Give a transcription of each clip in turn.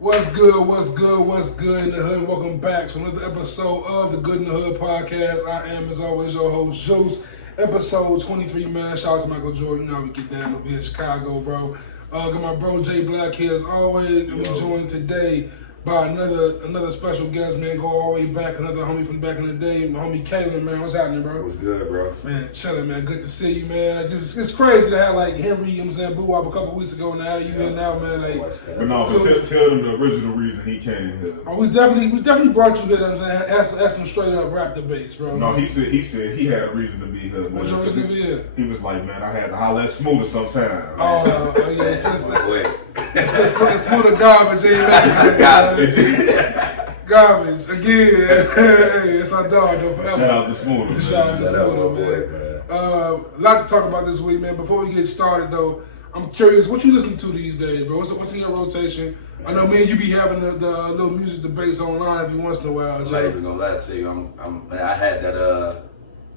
What's good, what's good, what's good in the hood? Welcome back to another episode of the Good in the Hood podcast. I am, as always, your host, Juice. Episode 23, man. Shout out to Michael Jordan. Now we get down over here in Chicago, bro. Got my bro Jay Black here as always, and we joined today by another special guest, man. Go all the way back, another homie from back in the day, my homie Kaylin, man. What's happening, bro? What's good, bro? Man, chilling, man. Good to see you, man. It's crazy to have like Henry, you know what I'm saying, Boo Wop a couple weeks ago now. You here now, man. Like, but no, tell them the original reason he came here. Oh, we definitely brought you here, you know what I'm saying. Ask some straight up rap debates, bro. No, he said he had a reason to be here, man. What's your reason to be here? He was like, man, I had to holler at Smooda sometime. Oh, yeah, it's Smooda garbage, garbage again. Hey, it's our dog though. Forever. Shout out to Smooda. Shout out to Smooda, man. A lot to talk about this week, man. Before we get started, though, I'm curious, what you listen to these days, bro? What's in your rotation? I know, man, you be having the little music debates online every once in a while. I'm not even gonna lie to you. I had that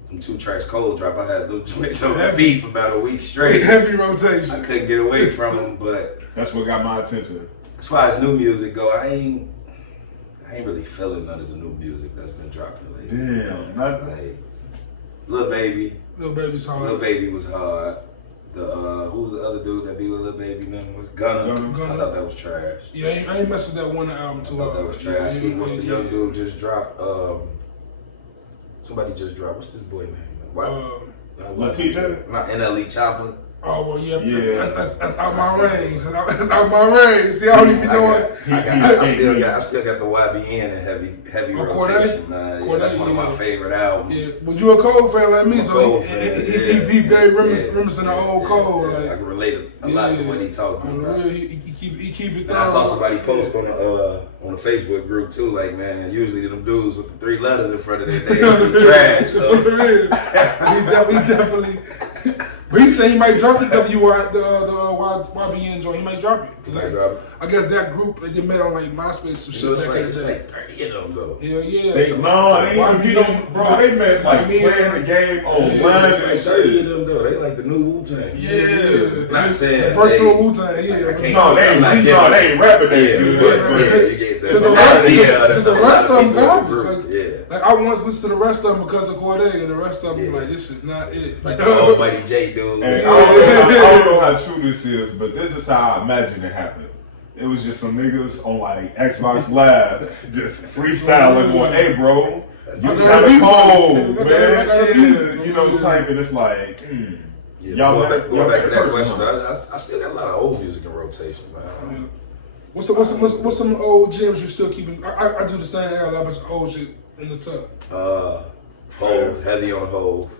them 2 tracks cold drop. I had them joints on repeat for about a week straight. Heavy rotation. I couldn't get away from them, but that's what got my attention. As far as new music go, I ain't really feeling none of the new music that's been dropping lately. Damn, nothing. Like, Lil Baby. Lil Baby's hard. Lil Baby was hard. Who was the other dude that be with Lil Baby? Name was Gunna. I thought that was trash. Yeah, I ain't messed with that one album too. I thought that was trash. I see what's the young dude just dropped. Somebody just dropped. What's this boy name? Lil TJ? Not NLE Chopper. Oh, well, yeah. That's out my range. That's out my range. See, I don't even know it. I still got the YBN in heavy rotation. That's one of my favorite albums. Yeah, but you a Cole fan like me, so he very reminiscent of old Cole. Yeah, I can relate a lot to what he talking about. He keep it. And I saw somebody post on the Facebook group too, like, man, usually them dudes with the 3 letters in front of their name be trash. So. he definitely. But he said he might drop the YBN joint. He might drop it. I guess that group they met on like MySpace or shit. It's like 30 of them though. Yeah. They met like playing the game on lines and 30 of them though. They like the new Wu-Tang. Yeah. Not saying virtual Wu-Tang. Yeah. No, they ain't rapping that. There's the rest of them garbage. Like I once listened to the rest of them because of Corday, and the rest of them like this is not it. Like the old Buddy J dude. I don't know how true this is, but this is how I imagine it happened. It was just some niggas on like Xbox Live just freestyling going, hey bro, you kinda cold, man. You know, typing, it's like, Going back to that question, I still got a lot of old music in rotation, man. What's some old gems you still keeping? I do the same. I got a bunch of old shit in the tub. Hove, heavy on Hove,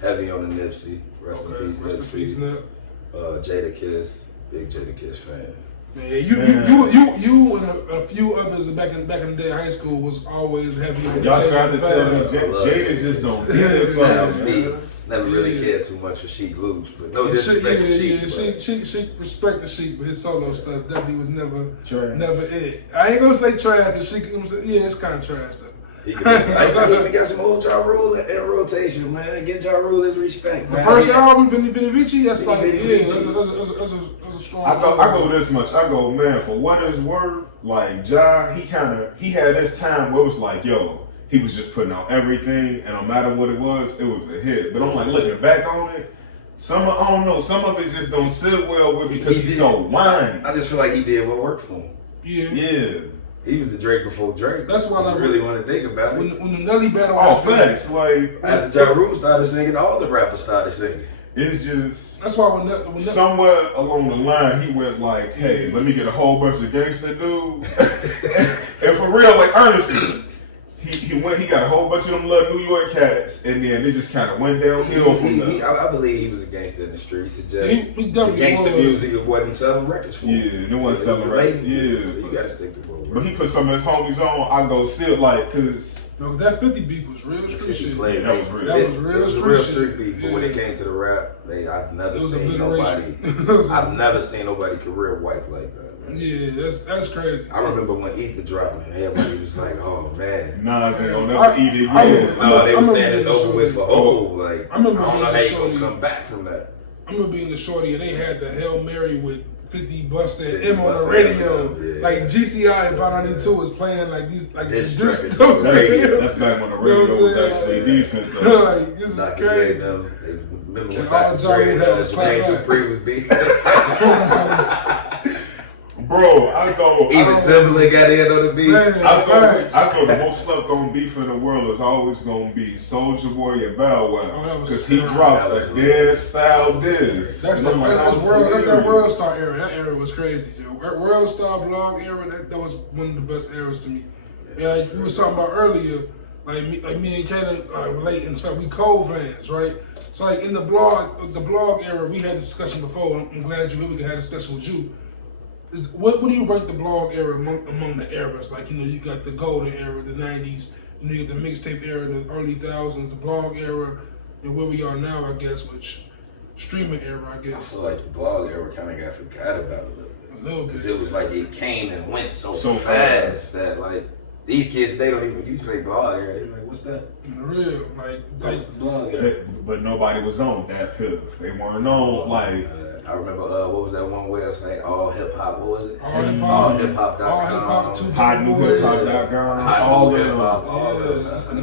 heavy on the Nipsey. Rest in peace, Nipsey. Jada Kiss, big Jada Kiss fan. Yeah, you and a few others back in the day in high school was always heavy on the Y'all tried to tell me Jada just don't get it. Never really cared too much for Sheek Luch, but no disrespect to Sheek. She respect the Sheek, but his solo stuff definitely was never it. I ain't gonna say trash, but Sheek, it's kind of trash though. We got some old Ja Rule in rotation, man. Get Ja Rule his respect, man. The first album, Vinny Vici, that's like, that's a strong. I go this much. I go, man, for what it's worth, like Ja, he had this time where it was like, yo, he was just putting out everything, and no matter what it was a hit. But I'm like, looking back on it, I don't know, some of it just don't sit well with me because he's so whiny. I just feel like he did what worked for him. Yeah. He was the Drake before Drake. That's why I really want to think about it. When the Nelly battle. Oh, facts. Like after Ja Rule started singing, all the rappers started singing. It's just that's why when somewhere along the line he went like, hey, let me get a whole bunch of gangster dudes. And for real, like honestly, he got a whole bunch of them little New York cats, and then it just kind of went downhill from there. I believe he was a gangster in the streets. It just the gangster music wasn't selling records for him. Yeah, it wasn't selling records. Yeah, so you gotta stick to what. But he put some of his homies on. I go still like, cause that 50 beef was real street shit. That was real. That was real street beef. But when it came to the rap, I've never seen nobody career wipe like that. Man. Yeah, that's crazy. I remember when Ether dropped, man. Everybody was like, "Oh man, Nas ain't gonna never eat it again." No, they were saying it's over with for Hov. Like, I don't know how you gonna shorty, come back from that. I remember being the shorty, and they had the Hail Mary with 50 Buster and M on the radio. Yeah. Like GCI and Power 92 was playing like these like This this. track is That's back when the radio was actually decent. Though. Like this is crazy. Remember And when all Joe had was Jermaine Dupri was beat? Bro, I go. Even Timberlake got in on the beat. Man, I go the most slept on beef in the world is always gonna be Soulja Boy and Bow Wow. Because he dropped a dead style diss. That's that World Star era. That era was crazy, Joe. World Star blog era, that was one of the best eras to me. Yeah, like we was talking about earlier, like me and Kaylin relate. In fact, we Cole fans, right? So like in the blog era, we had a discussion before. I'm glad you here. We can have a discussion with you. What do you rank the blog era among the eras? Like, you know, you got the golden era, the 90s, you know, you got the mixtape era, the early 2000s, the blog era, and where we are now, I guess, which streaming era, I guess. I feel like the blog era kind of got forgot about a little bit. A little bit. Because it was like it came and went so fast that, like, these kids, they don't even, you play blog era, they're like, what's that? For real, like What's the blog era? But nobody was on that piff. They weren't on, like... I remember, what was that one website? All Hip Hop, what was it? All Hip Hop. All Hip Hop. All Hip Hop, HotNewHipHop.com. All Hip Hop. All You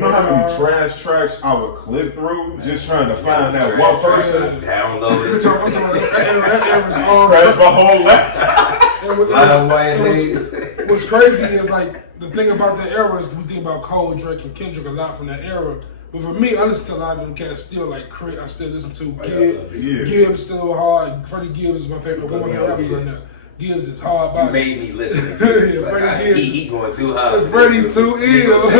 know how many trash tracks I would click through just trying to find that one person? Download it. that era was all Crash my whole laptop. Lot of white ladies. What's crazy is like the thing about that era is we think about Cole, Drake, and Kendrick a lot from that era. But for me, I listen to a lot of them cats still like Crit. I still listen to Gibbs. Gibbs still hard. Freddie Gibbs is my favorite. One of my favorite rappers right now. Gibbs is hard. You made me listen. He going too hard. Freddie too ill.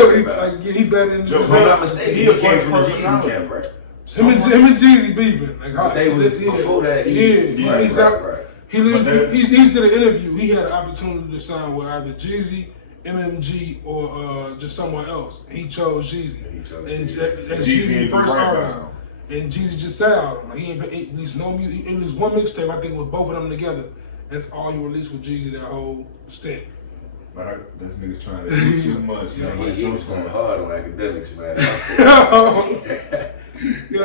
He better than. If I'm not mistaken, he came from the Jeezy camp, right? Him and Jeezy beefing. Like they was before that. He's out. He did an interview. He had an opportunity to sign with either Jeezy, MMG, or just someone else. He chose Jeezy. And that's Jeezy's first artist. And Jeezy just sat out. Like he ain't released no music. It was one mixtape, I think, with both of them together. That's all he released with Jeezy that whole stint. But this nigga's trying to do too much, man. He was going hard on academics, man.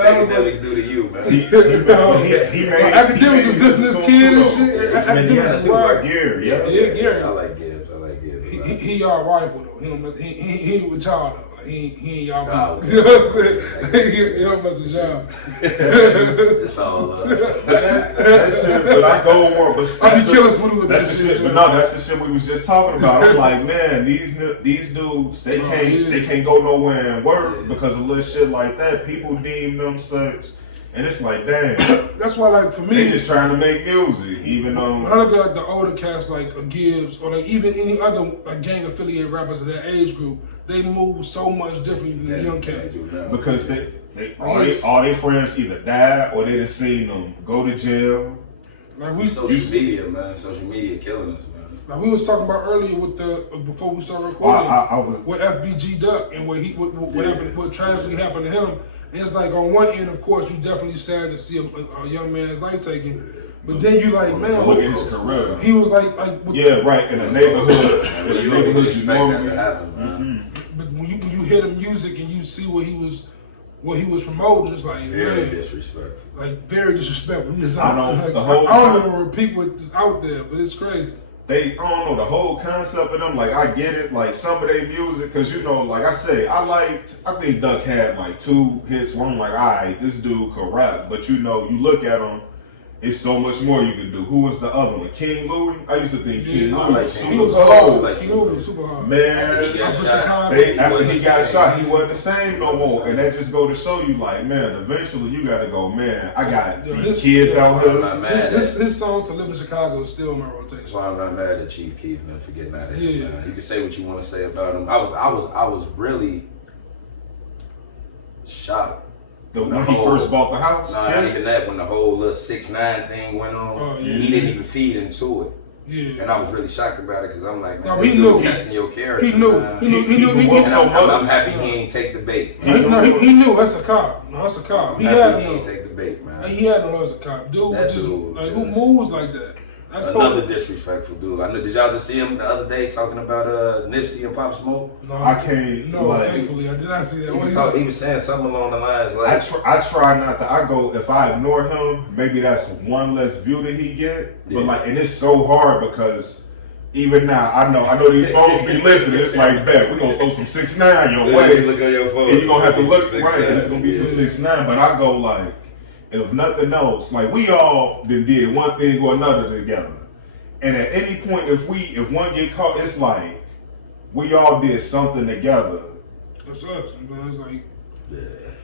Academics do to you, man. Academics was dissing this kid and shit. Academics was wild. Gary, Gary. I like Gibbs. He y'all rival though. He ain't with y'all though. He ain't y'all. Nah, you know what I'm saying? He don't mess with y'all. It's all that shit, but I go more. But I be killing Smooda with that's the shit. But no, that's the shit we was just talking about. I'm like, man, these dudes, they can't go nowhere and work because of little shit like that. People deem them such. And it's like, damn. That's why, like, for me, they just trying to make music, even though. When I look at like the older cats, like a Gibbs, or like even any other like gang affiliated rappers of that age group, they move so much differently than the young cats. Because all their friends either died or they just seen them go to jail. Like social media, man. Social media killing us, man. Like we was talking about earlier with before we started recording, I was with FBG Duck and what tragically happened to him. And it's like on one end, of course, you definitely sad to see a young man's life taken. But then you like, man, look at his career. He was like yeah, right, in a neighborhood. You don't expect that to happen, man. But when you hear the music and you see what he was promoting, it's like very disrespectful. Like very disrespectful. I don't want to repeat what's out there, but it's crazy. I don't know the whole concept of them. Like I get it, like some of their music, cause you know, like I say, I think Duck had like 2 hits where I'm like, alright, this dude could rap, but you know, you look at him, it's so much more you can do. Who was the other one? King Louis? I used to think King Louis was super hard. King Louis was super hard. Man, after he got shot, he wasn't the same no more. And that just go to show you, like, man, eventually you got to go, man, I got these kids out here. His song To Live in Chicago is still in my rotation. That's why I'm not mad at Chief Keef, man, for getting out of here, man. You can say what you want to say about him. I was really shocked. When he first bought the house? Nah, not even that. When the whole little 6ix9ine thing went on, he didn't even feed into it. Yeah. And I was really shocked about it because I'm like, man, he knew testing your character. He knew. I'm happy he ain't take the bait. He knew. That's a cop. No, that's a cop. He ain't take the bait, man. He had no as a cop. Dude, just like who moves like that. Another disrespectful dude. I know. Did y'all just see him the other day talking about Nipsey and Pop Smoke? No, I can't. No, thankfully I did not see that. He was saying something along the lines like, I try not to. I go if I ignore him, maybe that's one less view that he get. Yeah. But like, and it's so hard because even now I know these folks be listening. It's like, bet we're gonna throw some 6ix9ine your way. You look on your phone. And you're gonna have to look right. 6ix9ine. And it's gonna be some 6ix9ine. But I go like, if nothing else, like we all did one thing or another together. And at any point, if one get caught, it's like we all did something together. That's us. It's like Yeah.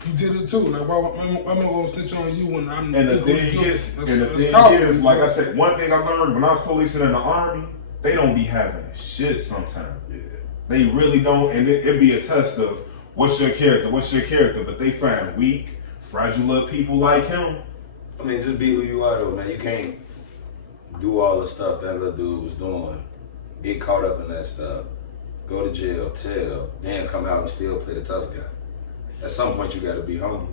you did it too. Like why am I gonna snitch on you when I'm? And the thing is, like I said, one thing I learned when I was policing in the Army, they don't be having shit sometimes. Yeah. They really don't, and it be a test of what's your character. But they find weak, fragile little people like him. I mean, just be who you are, though, man. You can't do all the stuff that little dude was doing, get caught up in that stuff, go to jail, tell, then come out and still play the tough guy. At some point, you got to be humble.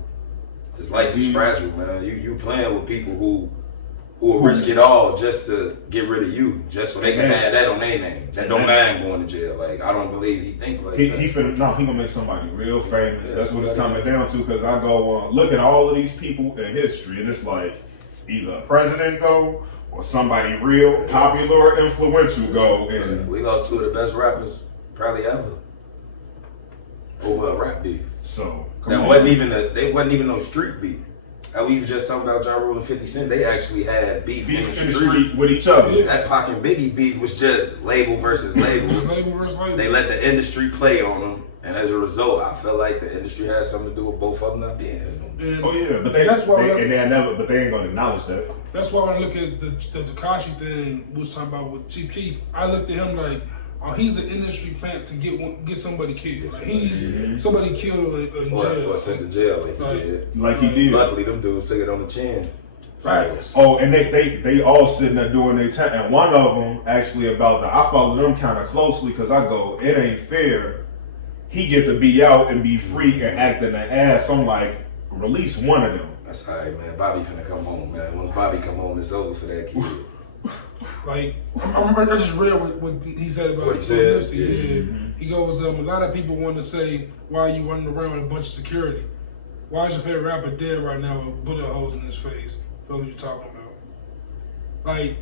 Because life is fragile, man. You playing with people who will risk it all just to get rid of you, just so they can have that on their name. That don't mind going to jail. Like, I don't believe he think like that. He gonna make somebody real famous. That's what it's coming down to. Because I go look at all of these people in history, and it's like either a president go or somebody real popular or influential go. And we lost two of the best rappers probably ever over a rap beef. So That wasn't even no street beef. We was just talking about Ja Rule and 50 Cent. They actually had beef in the streets with each other. Yeah. That Pac and Biggie beef was just label versus label. They let the industry play on them, and as a result, I feel like the industry has something to do with both of them not being here. Oh yeah, but they ain't gonna acknowledge that. That's why when I look at the Tekashi thing we was talking about with Chief Keef, I looked at him like, oh, he's an industry plant to get somebody killed. Like, he's somebody killed in jail. Or sent to jail like he did. Luckily, them dudes took it on the chin. Right. Oh, and they all sitting there doing their time. And one of them actually I follow them kind of closely because I go, it ain't fair. He get to be out and be free and acting an ass. I'm like, release one of them. That's all right, man. Bobby finna come home, man. Once Bobby come home, it's over for that kid. Like, I just read what he said about Nipsey. Yeah. He goes, a lot of people want to say, why are you running around with a bunch of security? Why is your favorite rapper dead right now with bullet holes in his face? What are you talking about? Like,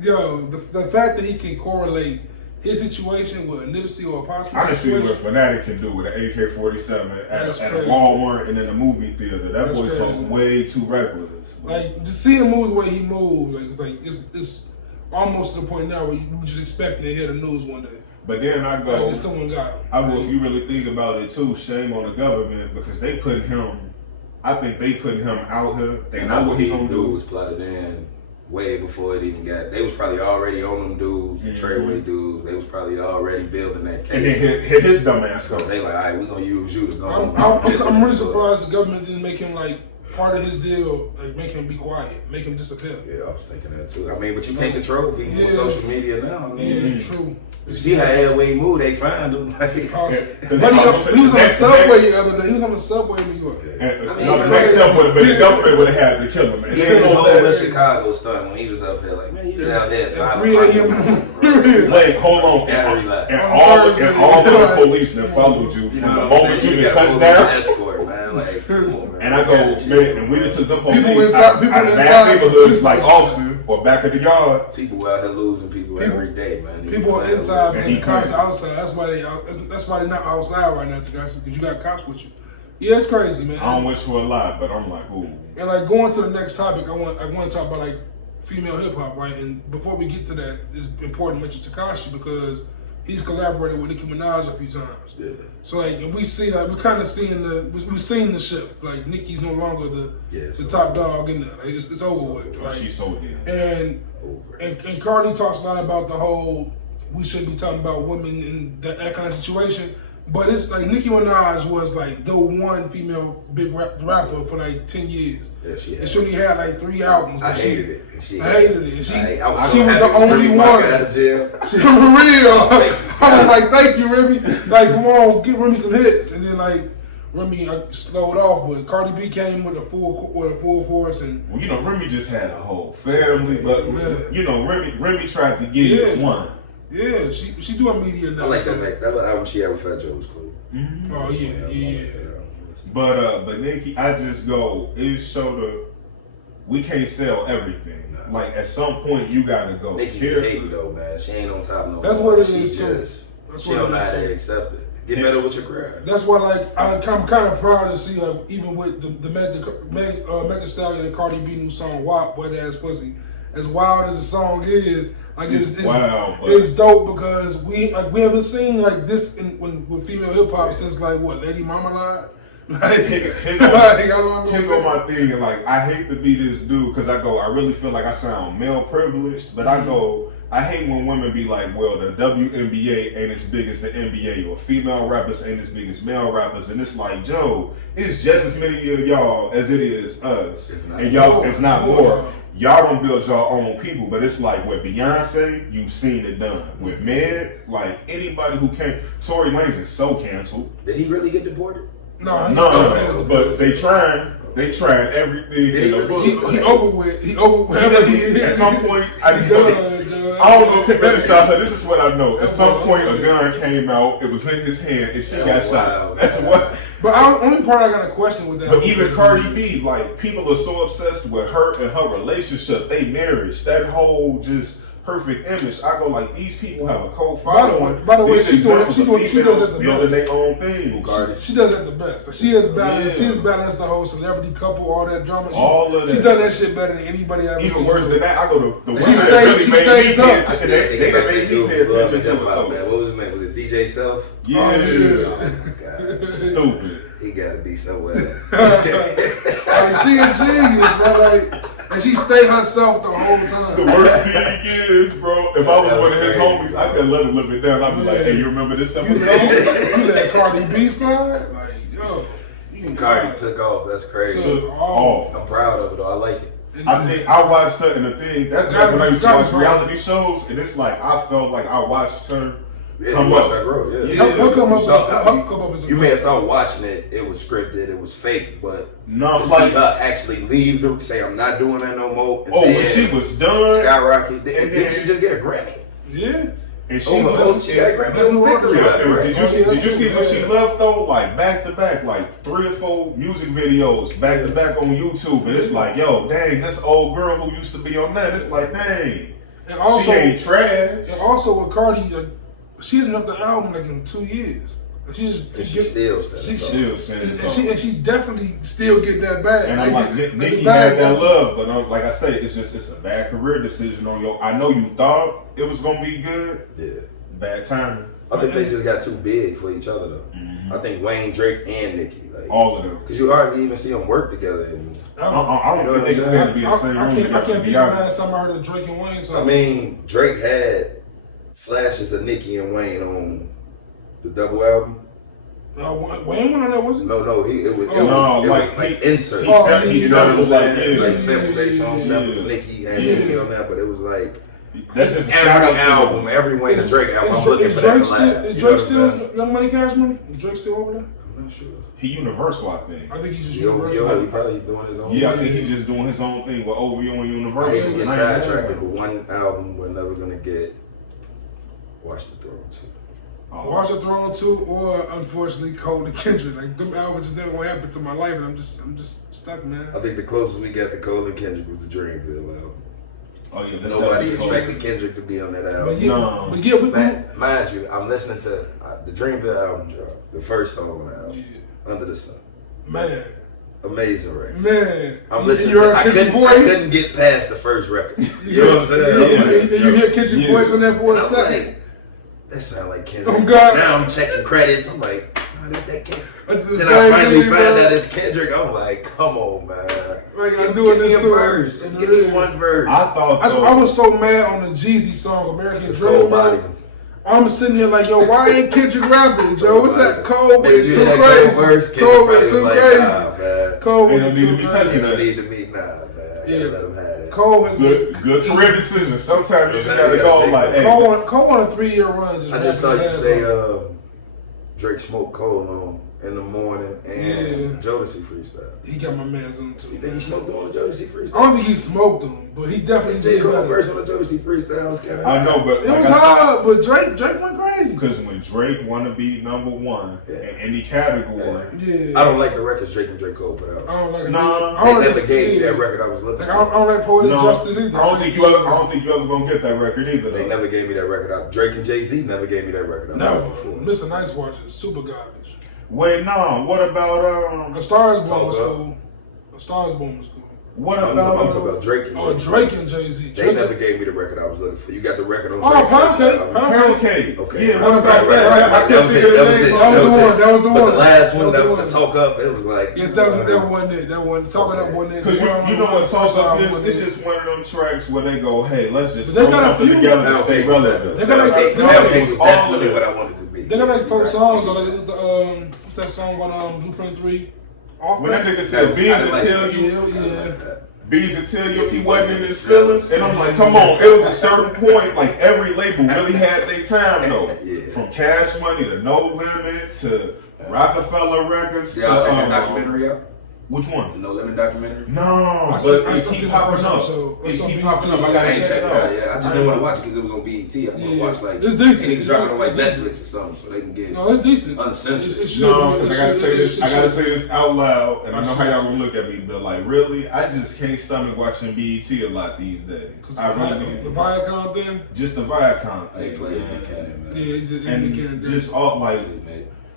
yo, the fact that he can correlate his situation with a Nipsey or a possible I just see what a fanatic can do with an AK-47 at a Walmart and in a movie theater. That boy talks way too reckless. Like, just seeing him move the way he moves, it's almost to the point now where you just expecting to hear the news one day. But then I go, like, someone got him. I go, if you really think about it too, shame on the government because they put him. I think they putting him out here. They know what he gonna do. Was plotted in way before it even got. They was probably already on them dudes, the Treyway dudes. They was probably already building that case. And then his dumb ass go. They like, all right, we gonna use you to go. I'm really surprised the government didn't make him like part of his deal, like make him be quiet, make him disappear. Yeah, I was thinking that too. I mean, but you can't control people on social media now. I mean, true. You see how Airway moved, they find him. But he was on the subway the other day. He was on the subway in New York. The next step would have been the government would have had to kill him. Man. He was whole Chicago stunt when he was up here. Like, man, he was out there at 3 a.m. Like, hold on. And all the police that followed you from the moment you get touched down. Escort, man. Like, come on, man. And I go, man, and we took the police out of bad neighborhoods like Austin or back of the yards. People out here losing people every day, man. People inside, and the cops outside. That's why they're not outside right now, because you got cops with you. Yeah, it's crazy, man. I don't wish for a lot, but I'm like, ooh. And like going to the next topic, I want to talk about like female hip hop, right? And before we get to that, it's important to mention Tekashi because he's collaborated with Nicki Minaj a few times. Yeah. So like, and we see like we've seen the shift. Like Nicki's no longer the top dog in there. Like, it's over with. Right? She's so dead. And Cardi talks a lot about the whole we shouldn't be talking about women in that kind of situation. But it's like Nicki Minaj was like the one female big rapper for like 10 years. Yeah, she had. And she only had like 3 albums. I hated it. I hated it. And she was the only one. Out of jail. She for real. I was like, thank you, Remy. Like, come on, give Remy some hits. And then like Remy slowed off, but Cardi B came with a full force and. Well, you know, Remy just had a whole family, but you know, Remy tried to get one. Yeah, she doing media now. I like that album she had with Fat Joe was cool. Mm-hmm. Oh yeah. But Nikki, I just go. It showed we can't sell everything. Like at some point, you gotta go. Nikki be hating though, man. She ain't on top no more. That's what it she is too. She don't know how to accept it. Get better with your craft. That's why, like, I'm kind of proud to see, like, even with the Meg Thee Stallion and Cardi B new song "WAP," Wet Ass Pussy. As wild as the song is, like, it's dope because we haven't seen like this with female hip hop since like what, Lady Marmalade. Here's on my thing, and like I hate to be this dude because I really feel like I sound male privileged, but I hate when women be like, well, the WNBA ain't as big as the NBA, or female rappers ain't as big as male rappers, and it's like, Joe, it's just as many of y'all as it is us, and y'all, if not more. Y'all don't build your own people, but it's like with Beyonce, you've seen it done. With Meg, like anybody who came, Tory Lanez is so canceled. Did he really get deported? No, but they tried. They tried everything. He over with. At some point, I don't know if he really shot her. This is what I know. At some point, a gun came out. It was in his hand, and she got shot. That's what. But only part I got a question with that. But even Cardi B, like people are so obsessed with her and her relationship, they marriage, that whole just perfect image. I go like, these people have a cold following. By the way, she does it the building best. their own thing. She does it the best. Like, she has balanced. She has balanced the whole celebrity couple, all that drama. All of that. She's done that shit better than anybody I've ever seen. Even worse than that, I go to the women she that really stays made me up. pay attention. They made me pay attention to it. Man, what was his name? Was it DJ Self? Yeah. Oh my God. Stupid. He gotta be somewhere. She a genius, bro. Like, and she stay herself the whole time. The worst thing is, bro, if I was one of his homies, I could let him live it down. I'd be like, hey, you remember this episode? You let Cardi B slide? Like, yo. Cardi took off. That's crazy. Took off. I'm proud of it, though. I like it. I think I watched her, and the thing, that's back when I used to watch reality shows, and it's like, I felt like I watched her. Yeah, you watched that grow, yeah. Her come up as a you may have thought watching it was scripted, it was fake, but no, to see her actually leave, say I'm not doing that no more. And when she was done, skyrocket. Did she just get a Grammy? Yeah. And she got a Grammy. Did you see what she left though? Like back to back, like 3 or 4 music videos back to back on YouTube, and it's like, yo, dang, this old girl who used to be on that. It's like, dang, and also, she ain't trash. And also with Cardi, she hasn't upped the album like in 2 years. She definitely still get that bag. And I'm like, Nicki had that love, but like I say, it's a bad career decision on your. I know you thought it was gonna be good. Yeah. Bad timing. I think they just got too big for each other though. Mm-hmm. I think Wayne, Drake, and Nicki, like all of them, because you hardly even see them work together anymore. I don't think it's gonna be the same room. I can't think of the last time I heard of Drake and Wayne. So I mean, Drake had flashes of Nicki and Wayne on the double album. Wayne went on that, wasn't it? No, it was like inserts. You know what I'm saying? Like sample they song, sample Nicki had Nicki on that, but it was like that's just every album, every Wayne and Drake album. I'm looking for that collab. Is Drake still Young Money, Cash Money? Is Drake still over there? I'm not sure. He Universal, I think. I think he's just Universal. He probably doing his own. Yeah, I think he's just doing his own thing with OVO and Universal. I hate to get sidetracked, but one album we're never gonna get. Watch the Throne 2. Watch the Throne 2, or unfortunately Cole and Kendrick. Like them albums just never gonna happen to my life, and I'm just stuck, man. I think the closest we got to Cole and Kendrick was the Dreamville album. Oh yeah, nobody expected Kendrick to be on that album. Mind you, I'm listening to the Dreamville album drop, the first song on the album, Under the Sun. Man. Amazing record. Man. I'm listening to I couldn't get past the first record. You know what I'm saying? You hear Kendrick's voice on that for a second. Like, that sound like Kendrick. Oh God. Now I'm checking credits. I'm like, that Kendrick. Then I finally find out it's Kendrick. I'm like, come on, man. Like, I'm doing this too. Just give me one verse. I was so mad on the Jeezy song, American Dream. I'm sitting here like, yo, why ain't Kendrick rapping, Joe? What's that? Cole went too crazy. Cole went too crazy. Cole went too crazy. You don't need to meet nah, man. I gotta let him have it. Cole has good career decision. Sometimes you just gotta go like, hey. Cole on a 3-year run. I just saw you say Drake smoked Cole on in the morning and Jodeci freestyle. He got my man's on too. You think he smoked them on the Jodeci freestyle? I don't think he smoked them, but he definitely J. did Cole better. verse on the Jodeci freestyle was kind of. I know, but It like was hard, but Drake went crazy. Because when Drake want to be number one in any category, Yeah. I don't like the records Drake and J. Cole put out. I don't like it. Nah, They never gave me that record I was looking Like, for. I don't like Poetic Justice either. I don't think you ever gonna get that record either. They never gave me that record out. Drake and Jay-Z never gave me that record out. No, before. Mr. Nice Watch is super garbage. Wait, no. What about A Star Is Born was Talk cool. A Star Is Born was cool. What I'm about? talking about Drake and Jay-Z. Oh, Drake and Jay-Z. They never gave me the record I was looking for. You got the record on Oh, Drake Pound first Cake. album. Pound Cake. Okay. Yeah, what about that? Right. That was it. That was the But one. the last one, That that was the the Talk Up, it was like. Yes, that one there. That one. Talking up one there. Because you know what Toss Up is? It's just one of them tracks where they go, hey, let's just They throw got a something few. together to stay relevant. They got like Pound Cake was all definitely of it. what I wanted to be. They got like 4 songs. So like what's that song on Blueprint 3? Off When that nigga said, Beans will tell you. Yeah. Beans would tell you if he wasn't in his feelings, and I'm like, come on. It was a certain point, like every label really had their time though. Yeah. From Cash Money to No Limit to Rockefeller Records to Y'all check the documentary out? which The one? No Limit documentary? No, I but still it see keep the popping first up. episode. It It's on keep BET. popping up. I I gotta ain't check check it it out. out. Yeah, I just didn't want to watch it because it was on BET. I want to Yeah. watch like It's decent. They need to drop it on like It's Netflix or something so they can get No, it's decent. uncensored. It should No, be. because I gotta say this. I gotta say this out loud, and I know how y'all gonna look at me, but like, really, I just can't stomach watching BET a lot these days. I really The do. Viacom thing. Just the Viacom They thing, play man. Buchanan, man. Yeah, it's And just all like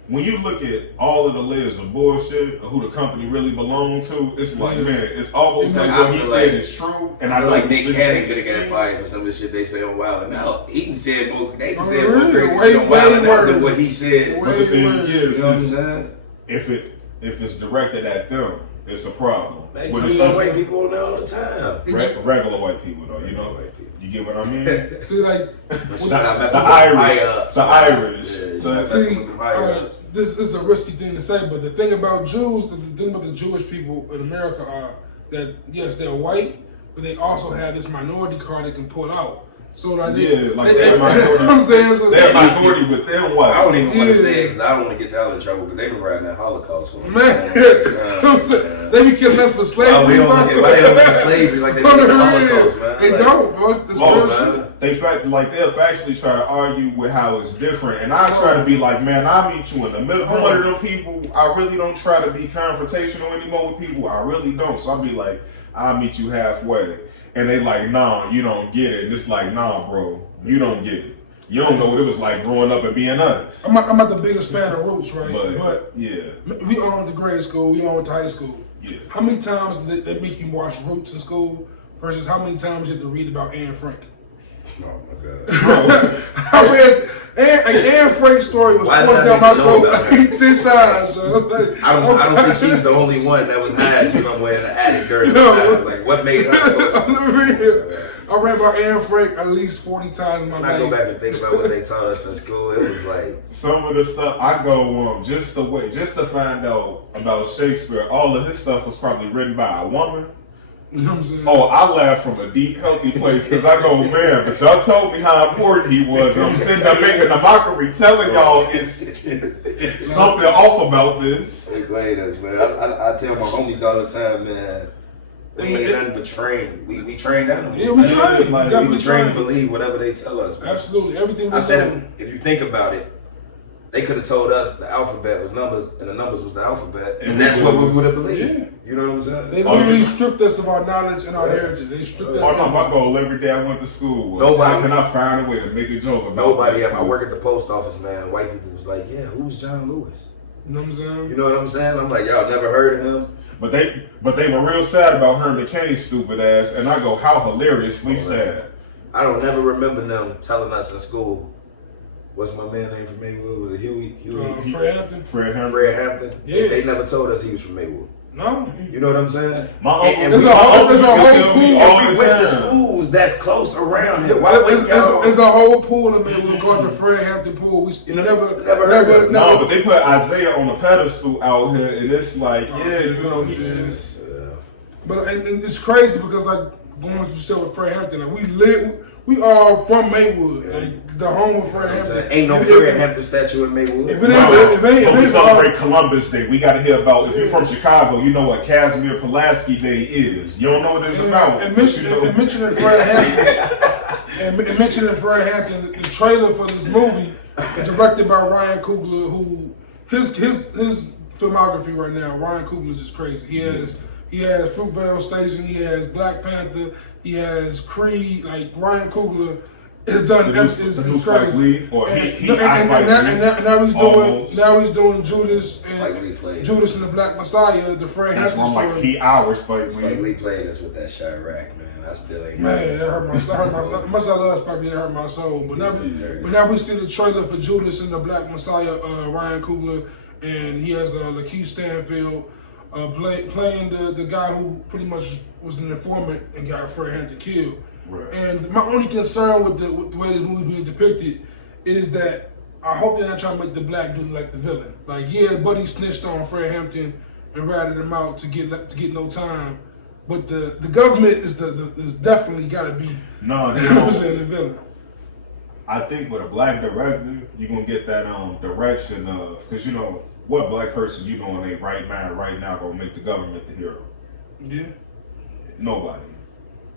when you look at all of the layers of bullshit of who the company really belonged to, it's like, Yeah. man, it's almost Yeah, like I what he feel said like- is true. And I feel like the Nick shit Cannon he could have got said. fired for some of the shit they say on Wild 'N Out. He done said more. They done Oh, said more really? crazy Way- shit on Wild 'N Out way than what worse. he said. But the thing Way is, You know what I'm saying? if it's directed at them, it's a problem. They When talk it's about just white people on there all the time. regular white people, though, you know. White people. You get what I mean? See, like, But The, she's not the messing with Irish, high ups. the Irish. Yeah, she's The- not see, messing with them high ups. this is a risky thing to say, but the thing about Jews, the thing about the Jewish people in America are that yes, they're white, but they also have this minority card they can pull out. So like, Yeah, like they're you know minority. what I'm saying? So They're a minority within white. I don't even want Yeah. to say it because I don't want to get y'all in trouble because they been riding that Holocaust for me. man, you know what I'm saying? They be killing us for slavery. Why they don't look at slavery like they On did the the real. Holocaust, man? They Like, don't, bro. It's Oh, real man. shit. They'll factually try to argue with how it's different, and I try to be like, man, I'll meet you in the middle. I'm one of them people. I really don't try to be confrontational anymore with people. I really don't. So I'll be like, I'll meet you halfway, and they like, nah, you don't get it. And it's like, nah, bro, you don't get it. You don't know what it was like growing up and being us. I'm not the biggest fan of Roots, right? But yeah, we all went to grade school, we all went to high school. yeah. How many times did they make you watch Roots in school versus how many times you have to read about Anne Frank? Oh my God. I read Anne Frank's story was Why forced did I down my need to know throat about that? 10 times. So. I don't think she was the only one that was hiding somewhere in the attic during the No. time. Like, what made her so? I read about Anne Frank at least 40 times in my When I life. go back and think about what they taught us in school, it was like, Some of the stuff I go just to find out about Shakespeare. All of his stuff was probably written by a woman. You know what I'm saying? Oh, I laugh from a deep, healthy place because I go, man, but y'all told me how important he was. And I'm sitting there making a mockery, telling y'all it's something off about this. they played us, man. I tell my homies all the time, man, we ain't nothing but trained. We trained animals. Yeah, we trained. Like, We Definitely were trained to trained. believe whatever they tell us, man. Absolutely. Everything I we said, know. if you think about it, they could have told us the alphabet was numbers and the numbers was the alphabet, and that's what we would have believed. Yeah. You know what I'm saying? They So, literally stripped us of our knowledge and our heritage. They stripped us. Oh no, my goal every day I went to school was Nobody- how can I find a way to make a joke about nobody this? I work at the post office, man. White people was like, yeah, who's John Lewis? You know what I'm saying? You know what I'm saying? I'm like, y'all never heard of him? But they were real sad about Herman Cain's stupid ass, and I go, how hilariously sad. I don't never remember them telling us in school. What's my man name from Maywood? Was it Huey? Fred Hampton? Fred Hampton. Fred Hampton? Yeah. They never told us he was from Maywood. No. You know what I'm saying? My uncle, And There's we a all- whole used to tell me pool. all we the went to time. schools that's close around here. Why wait y'all? It's a whole pool of men. We go to Fred Hampton pool. We You know, never heard of it. No, but they put Isaiah on a pedestal out here, and it's like, yeah, you know, he Yeah. just. But and it's crazy because like going what you said with Fred Hampton, like we are from Maywood, like the home of Fred Hampton. Ain't no Fred Hampton statue in Maywood. When we celebrate Columbus Day, we got to hear about. If you're from Chicago, you know what Casimir Pulaski Day is. You don't know what it's about. And mentioning Fred Hampton, and mentioning Fred Hampton, the trailer for this movie is directed by Ryan Coogler, who his filmography right now. Ryan Coogler's is crazy. He has Fruitvale Station. He has Black Panther. He has Creed. Like Ryan Coogler has done. It's crazy. Now he's doing Judas and Judas and the Black Messiah. The Fred Hampton story. Like he hours Spike Lee played us with that Chirac, man. I still ain't. Man, that hurt my much I love Spike Lee, it hurt my soul. But now we see the trailer for Judas and the Black Messiah. Ryan Coogler, and he has Lakeith Stanfield. Playing the guy who pretty much was an informant and got Fred Hampton killed. Right. And my only concern with the way this movie being depicted is that I hope they're not trying to make the black dude like the villain. Like, yeah, Buddy snitched on Fred Hampton and ratted him out to get no time, but the government is definitely got to be the villain. I think with a black director, you're gonna get that direction of because what black person you know ain't right now gonna make the government the hero? Yeah. Nobody.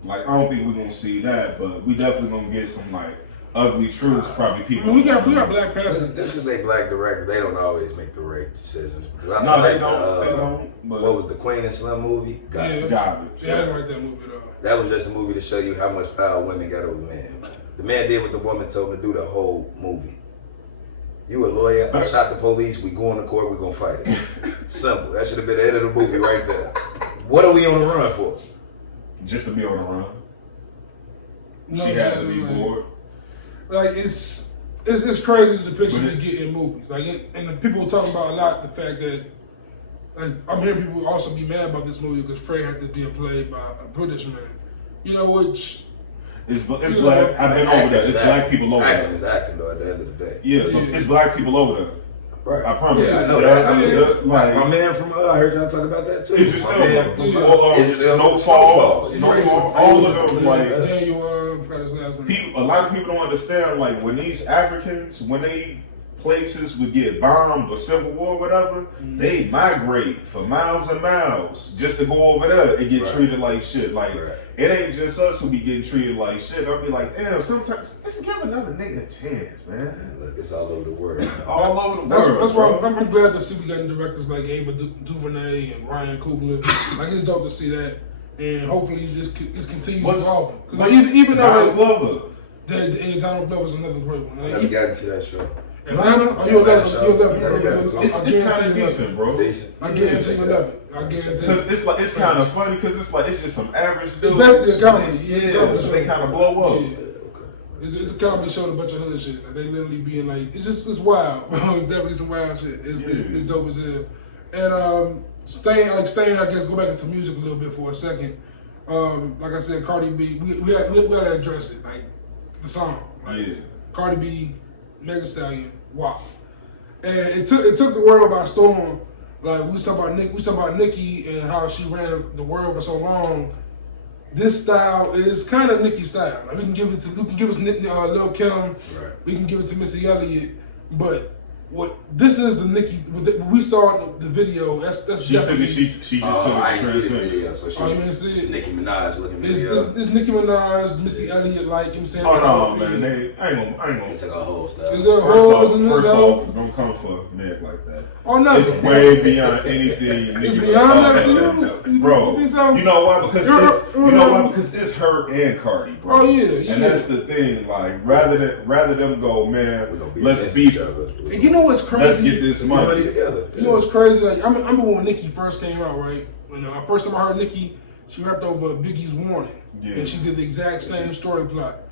Like I don't think we're gonna see that, but we definitely gonna get some like ugly truths. Probably people. We got Black Panther. This is a black director. They don't always make the right decisions because I feel they don't. What was the Queen and Slim movie? Garbage. Yeah, I didn't like that movie at all. That was just a movie to show you how much power women got over men. The man did what the woman told him to do the whole movie. You a lawyer, I shot the police, we going to court, we gonna fight it. Simple. That should have been the end of the movie right there. What are we on the run for? Just to be on the run. No, she had to be bored. Like it's crazy the depiction they get in movies. Like and the people talking about a lot the fact that I'm hearing people also be mad about this movie because Fred had to be played by a British man. Which It's black. I've been over there. It's black people over there. It's acting though. At the end of the day. Yeah, but it's black people over there. Right. I promise. Yeah, I know that. I mean, like my man from I heard y'all talk about that too. Snowfall, all of them. Like Daniel, a lot of people don't understand. Like when these Africans, when they places would get bombed or civil war or whatever, they migrate for miles and miles just to go over there and get treated like shit. Like it ain't just us who be getting treated like shit. I'll be like, damn, sometimes let's give another nigga a chance, man. Look, it's all over the world. All over the world. That's why I'm glad to see we got directors like Ava DuVernay and Ryan Coogler. Like it's dope to see that, and hopefully this continues evolving. Because even though Donald Glover's another great one. I never got into that show. Atlanta? Oh, you'll love it. It's kind of decent, bro. I guarantee you'll love it. I guarantee it. Because it's kind of funny because it's just some average dudes. It's basically a comedy. They kind of blow up. Yeah. It's a comedy show, a bunch of hood shit. Like, they literally being like, it's wild. It's definitely some wild shit. It's dope as hell. And staying, I guess, go back into music a little bit for a second. Like I said, Cardi B, we gotta address it. Like the song. Cardi B, Meg Stallion, WAP. And it took the world by storm. Like we was talking about Nicki and how she ran the world for so long. This style is kind of Nicki's style. Like we can give us Lil' Kim, we can give it to Missy Elliott, but this is the Nicki. We saw the video. That's she definitely. She just took I didn't see the video. So you didn't see it? It's Nicki Minaj looking video. It's Nicki Minaj, Missy Elliott, like you know what I'm saying. Oh no, man, I ain't gonna. They took a whole stuff. First off, don't come for Meg like that. Oh no, it's way beyond anything. It's beyond that, bro. You know why? Because it's her and Cardi, bro. Oh yeah. And that's the thing. Like rather them go, man, let's beef. And you know what's crazy? Let's get this money together. You know what's crazy? Like I remember when Nicki first came out, right? When first time I heard Nicki, she rapped over Biggie's Warning, and she did the exact same story plot.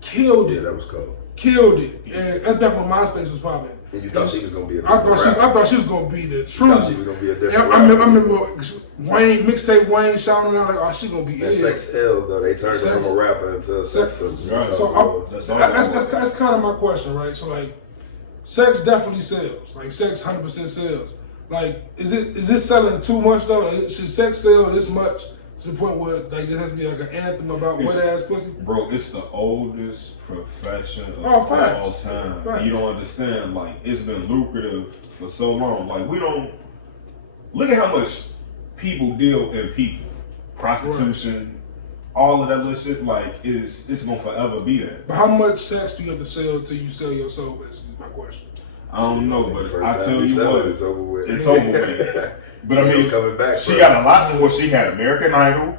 Killed it. Yeah, that was cool. Killed it. And that's back when MySpace was popping. And you thought she was gonna be I thought she was gonna be the truth. You thought she was gonna be a different I remember mixtape Wayne shouting out like, "Oh, she gonna be it." Sex sells though. They turned her from a rapper into a sex. That's kind of my question, right? So like, sex definitely sells. Like sex 100% sells. Like, is it selling too much though? Like, should sex sell this much to the point where like it has to be like an anthem about wet ass pussy? Bro, it's the oldest profession of all time. Facts. You don't understand, like, it's been lucrative for so long. Like, we don't look at how much people deal in people. Prostitution, all of that little shit, like, it's gonna forever be that. But how much sex do you have to sell till you sell your soul, basically, is my question. I don't know, but I tell you sell what, it's over with. it's over with. But I mean, coming back, she got a lot for it. She had American Idol.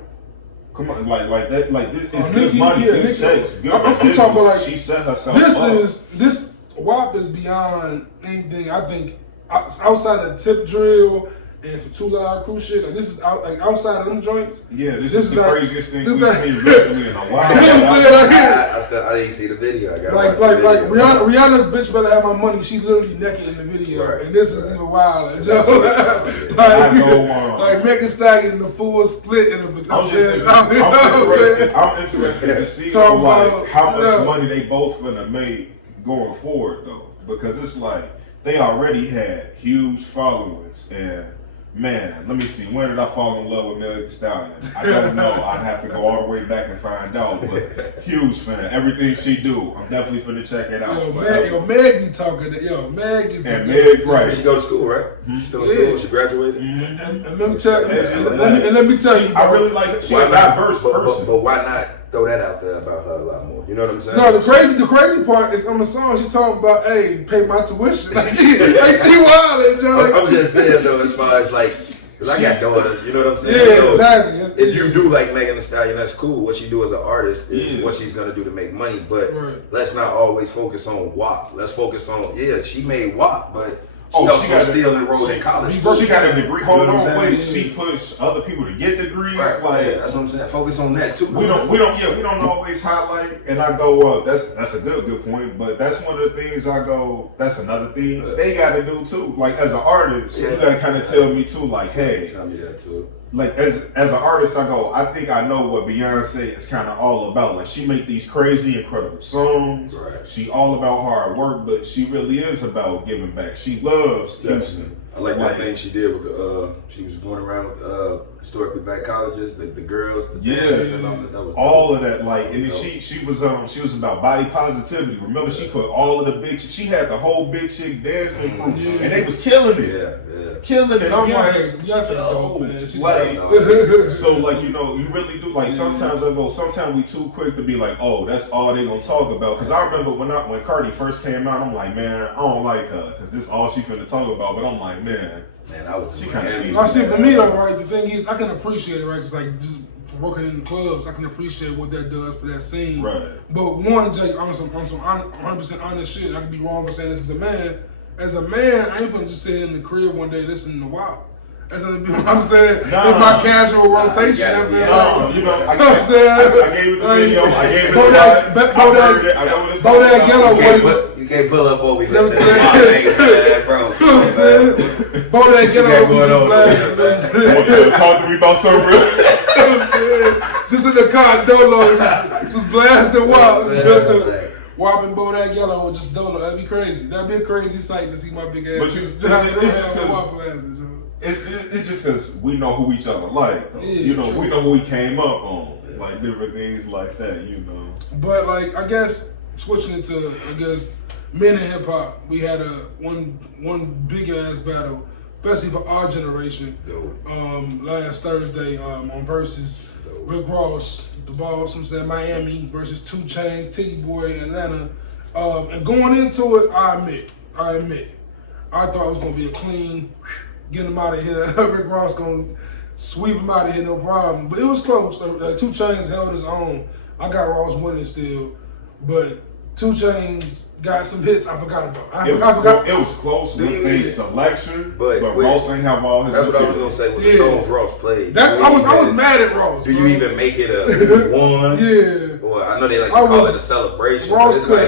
Come on, like that, like this is good money, good checks, good I'm talking about like she set herself this WAP is beyond anything. I think outside of tip drill and some 2 Live Crew shit. Like this is outside of them joints. Yeah, this is the like, craziest thing we've seen recently in a while. You know what I'm saying? I didn't see the video. I got like Rihanna's bitch better have my money. She's literally naked in the video, right, and this is even wilder. Like Megan Stallion in the full split in the. I'm interested to see like how much money they both finna make going forward though, because it's like they already had huge followings and. Man, let me see. When did I fall in love with Meg Thee Stallion? I don't know. I'd have to go all the way back and find out. But huge fan. Everything she do, I'm definitely finna check it out. Meg be talking. Meg is. And Meg, right? She go to school, right? She still in school. She graduated. And let me tell you. I really like it. She's a diverse person. But why not throw that out there about her a lot more? You know what I'm saying? No, the crazy part is on the song. She's talking about, hey, pay my tuition. Like she wild, Joe. I'm just saying though, as far as like, cause I got daughters. You know what I'm saying? Yeah, so exactly. If you do like Megan Thee Stallion, that's cool. What she do as an artist is what she's gonna do to make money. But let's not always focus on WAP. Let's focus on she made WAP, but. She still enrolled in college. She got a degree. Hold on, wait. She pushed other people to get degrees. Right. Like that's what I'm saying. Focus on that too. We don't always highlight. And I go, that's a good point. But that's one of the things I go. That's another thing they got to do too. Like as an artist, you got to kind of tell me too. Like, hey, tell me that too. Like as an artist, I go. I think I know what Beyonce is kind of all about. Like she make these crazy, incredible songs. Right. She all about hard work, but she really is about giving back. She loves Houston. I like that thing she did with the. She was going around with historically black colleges, the girls. All of that. Like, and then she was about body positivity. Remember, she put all of the big. She had the whole big chick dancing crew, and they was killing it. Yeah. Killing it. I'm so like you really do. Like sometimes we too quick to be like, oh, that's all they gonna talk about. Because I remember when Cardi first came out, I'm like, man, I don't like her because this is all she finna talk about. But I'm like, man, I was. She kind of. I see. For me though, right. The thing is, I can appreciate it, right? Because like just working in the clubs, I can appreciate what that does for that scene. Right. But one, Jay, on some 100% honest shit, I could be wrong for saying this as a man. As a man, I ain't gonna just sit in the crib one day listening to WAP. That's what I'm saying. It's my casual rotation. I gave it the video. I gave it the Bodak Yellow. You can't pull up what we bro. Bodak Yellow. Talk to me about something real. Just in the car, Dolo, just blasting WAP. WAP and Bodak Yellow or just Dolo. That'd be crazy. That'd be a crazy sight to see my big ass. It's just because we know who each other like. We know who we came up on. Like different things like that, But like, I guess switching it to, men in hip hop, we had one big ass battle, especially for our generation. Last Thursday on Versus, Rick Ross, the Boss, Miami versus 2 Chainz, Titty Boy, Atlanta. And going into it, I admit, I thought it was gonna be a clean. Get him out of here. Rick Ross gonna sweep him out of here, no problem. But it was close. 2 Chainz held his own. I got Ross winning still, but 2 Chainz got some hits I forgot about. It was close with a selection, but Ross ain't have all his. That's what I was gonna say. With the songs Ross played. I was mad at Ross. Do you even make it a one? Yeah. Or I know they like to call it a celebration. Ross could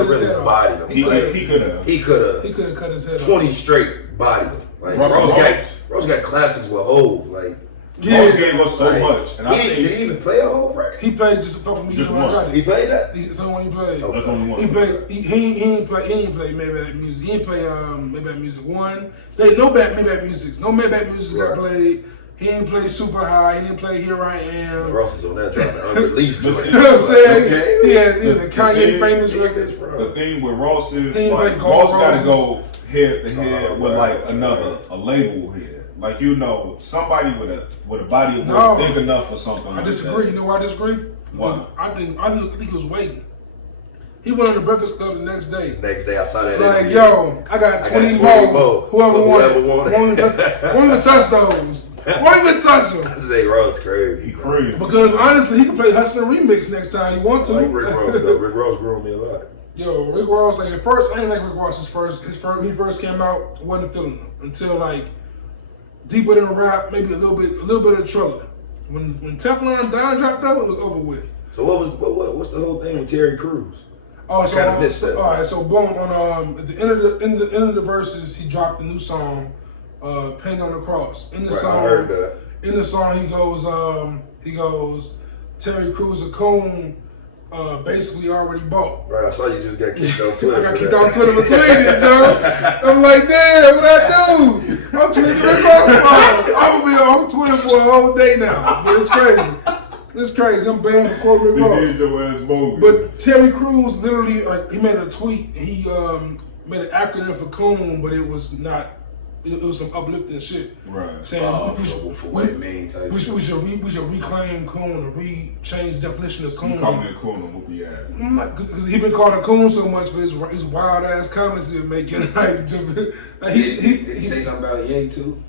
have really bodied him. He could have cut his head 20 straight bodied him. Like Ross got classics with Hov. Like Ross gave us so much. And did he even play a Hov record? He played just a fucking music. He played that? That's the one he played. That's the only one. He ain't play Maybach music. He ain't play Maybach music 1. They no Maybach music. No Maybach music got played. He didn't play Super High. He didn't play Here I Am. Ross is on that dropping unreleased. You know what I'm saying? Okay. Yeah, the Kanye famous record. The thing with Ross is He like like Ross Gold got to Roses. go head to head with like a label head. Like somebody with a body of work big enough or something. I disagree. You know why I disagree? Because I think he was waiting. He went on the Breakfast Club the next day. Next day I saw that. Like, interview. yo, I got 20 more. Whoever wanted. Won't even touch those. Won't even touch them. I say Ross crazy. He crazy. Because honestly, he can play Hustler Remix next time he wants I to. like Rick Ross though. Rick Ross grew on me a lot. Yo, Rick Ross, like at first, I didn't like Rick Ross. When he first came out, wasn't feeling him until like deeper than rap, maybe a little bit of Triller. When Teflon Don dropped out, it was over with. So what's the whole thing with Terry Crews? Oh, I kinda missed that. all right. So boom, on at the end of the verses, he dropped a new song, "Pain on the Cross." In the Right, song, I heard that. In the song, he goes, Terry Crews a coon, basically already bought. Right, I saw you just got kicked off Twitter. I got kicked off Twitter for tweeting, Joe. I'm like, damn, what I do? I'm tweeting Rick Ross. I'm gonna be on Twitter for a whole day now. But it's crazy. It's crazy. I'm banned for quoting Rick Ross. Did your ass bogus. But Terry Crews literally, like, he made a tweet. He made an acronym for coon, but it was not. It was some uplifting shit. Right. Saying for what it means type we shit. should reclaim coon or change definition of coon. You call me a coon and whoop your ass. Because he been called a coon so much for his wild ass comments he been making. Like He say something about Ye too.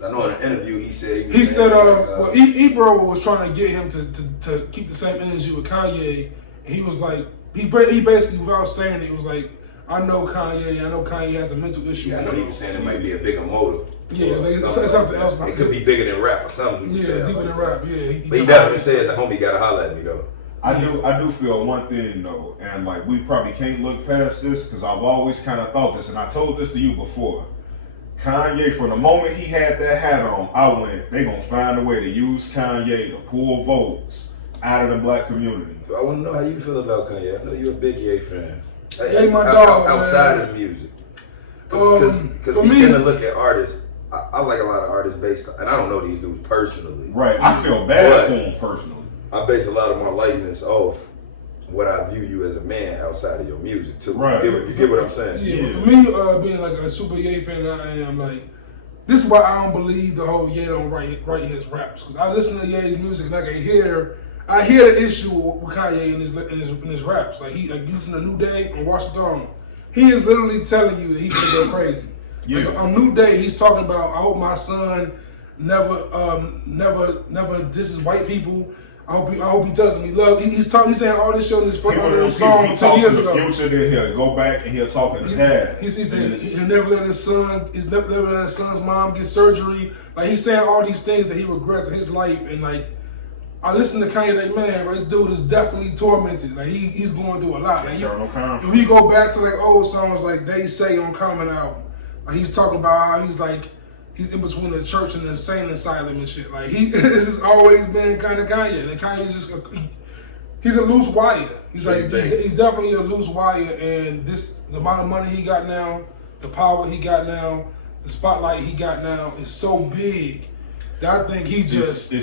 I know in an interview he said well, Ebro was trying to get him to keep the same energy with Kanye. He was like, he basically, without saying it, was like, I know Kanye has a mental issue. Yeah, I know he was saying it might be a bigger motive. Yeah, like, it's something else. It could be bigger than rap or something. Yeah, deeper than rap. Yeah, but he definitely said the homie gotta holler at me though. I do feel one thing though, and like we probably can't look past this because I've always kind of thought this, and I told this to you before. Kanye, from the moment he had that hat on, I went, they gonna find a way to use Kanye to pull votes out of the black community. I want to know how you feel about Kanye. I know you're a big Ye fan. Ye my dog, outside man. of music. Because we tend to look at artists. I like a lot of artists based on, and I don't know these dudes personally. Right, I feel bad for him personally. I base a lot of my likeness off what I view you as a man outside of your music too. Right. You get what I'm saying? Yeah, but for me, being like a super Ye fan, I am like, this is why I don't believe the whole Ye don't write his raps. Because I listen to Ye's music and I hear the issue with Kanye in his raps. Like you listen to New Day and Watch the Throne. He is literally telling you that he's gonna go crazy. Yeah. Like, on New Day, he's talking about, I hope my son never disses white people. I hope he doesn't. He's saying all this shit in his song He 10 talks years to the ago. future, then he'll go back and he'll talk in the past. He's saying he'll never let his son's mom get surgery. Like, he's saying all these things that he regrets in his life. And like, I listen to Kanye, like, man, this dude is definitely tormented. Like, he's going through a lot. Like, if we go back to like old songs like They Say on Common Album, like, he's talking about how he's in between the church and the insane asylum and shit. Like, this has always been kind of Kanye. Like, Kanye's just he's a loose wire. He's definitely a loose wire. And the amount of money he got now, the power he got now, the spotlight he got now is so big that I think it's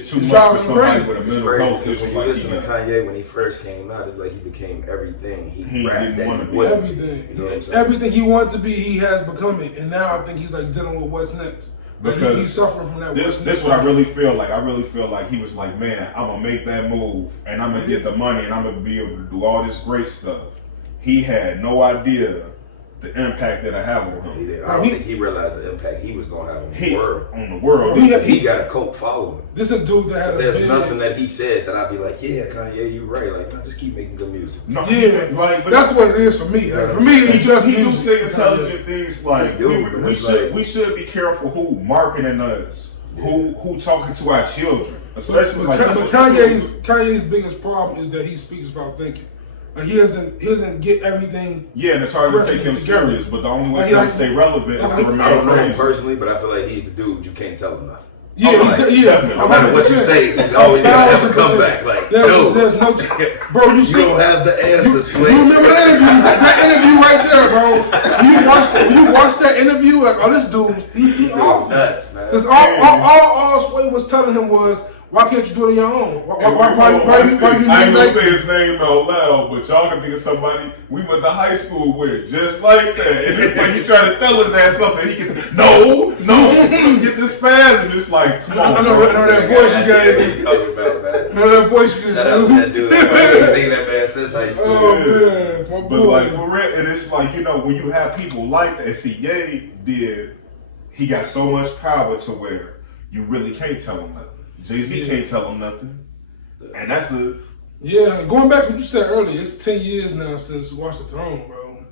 too much for somebody with a mental health issue. When you listen to Kanye when he first came out, it's like he became everything he rapped didn't want that to he be. was. Everything. You know what I'm saying? Everything he wanted to be, he has become it. And now I think he's like dealing with what's next. Because he's suffering from that. This is what I really feel like. I really feel like he was like, man, I'm gonna make that move and I'm gonna get the money and I'm gonna be able to do all this great stuff. He had no idea the impact that I have on him. I don't think he realized the impact he was gonna have on the world. On the world. He got a cult following. This is a dude that has. There's nothing that he says that I'd be like, yeah, Kanye, you're right. Like, no, just keep making good music. No, yeah, but that's what it is for me. Like, for me, he do say intelligent things. Like, we should be careful who marketing us, who talking to our children, especially like. But Kanye's biggest problem is that he speaks without thinking. Like, he doesn't get everything. Yeah, and it's hard to take him serious. But the only way for him to stay relevant is to remain I don't know him crazy. personally, but I feel like he's the dude you can't tell him nothing. Yeah, no matter what you say, he's always gonna have a comeback. Like, There's no, bro. You don't have the answer, Sweet. You remember that interview? It's like that interview right there, bro. You watched that interview, like, oh, this dude, he awful. Nuts, man. Because all Sway was telling him was, why can't you do it on your own? Why you I ain't gonna say his name out loud, but y'all can think of somebody we went to high school with, just like that. And then when you try to tell his ass something, he can no, get this spaz, and it's like, come on. I know that voice you gave. Talking about, man. I know that voice you just Shout out to that dude. I've seen that man since high school. Oh man, my boy. But like for real, and it's like, you know, when you have people like that, see, Ye he got so much power to where you really can't tell him nothing. Jay-Z can't tell him nothing. And that's a... Yeah, going back to what you said earlier, it's 10 years now since Watch the Throne, bro.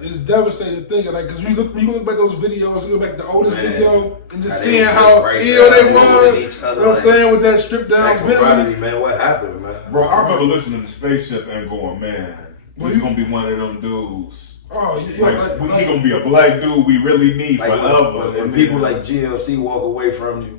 It's devastating thinking, like, because you look back at those videos, you look back at the oldest video, and just seeing how ill they were, you know what I'm saying, with that stripped down Bentley. Man, what happened, man? Bro, I remember listening to Spaceship and going, man, he's going to be one of them dudes. Oh, yeah. He going to be a black dude we really need forever. When people like GLC walk away from you,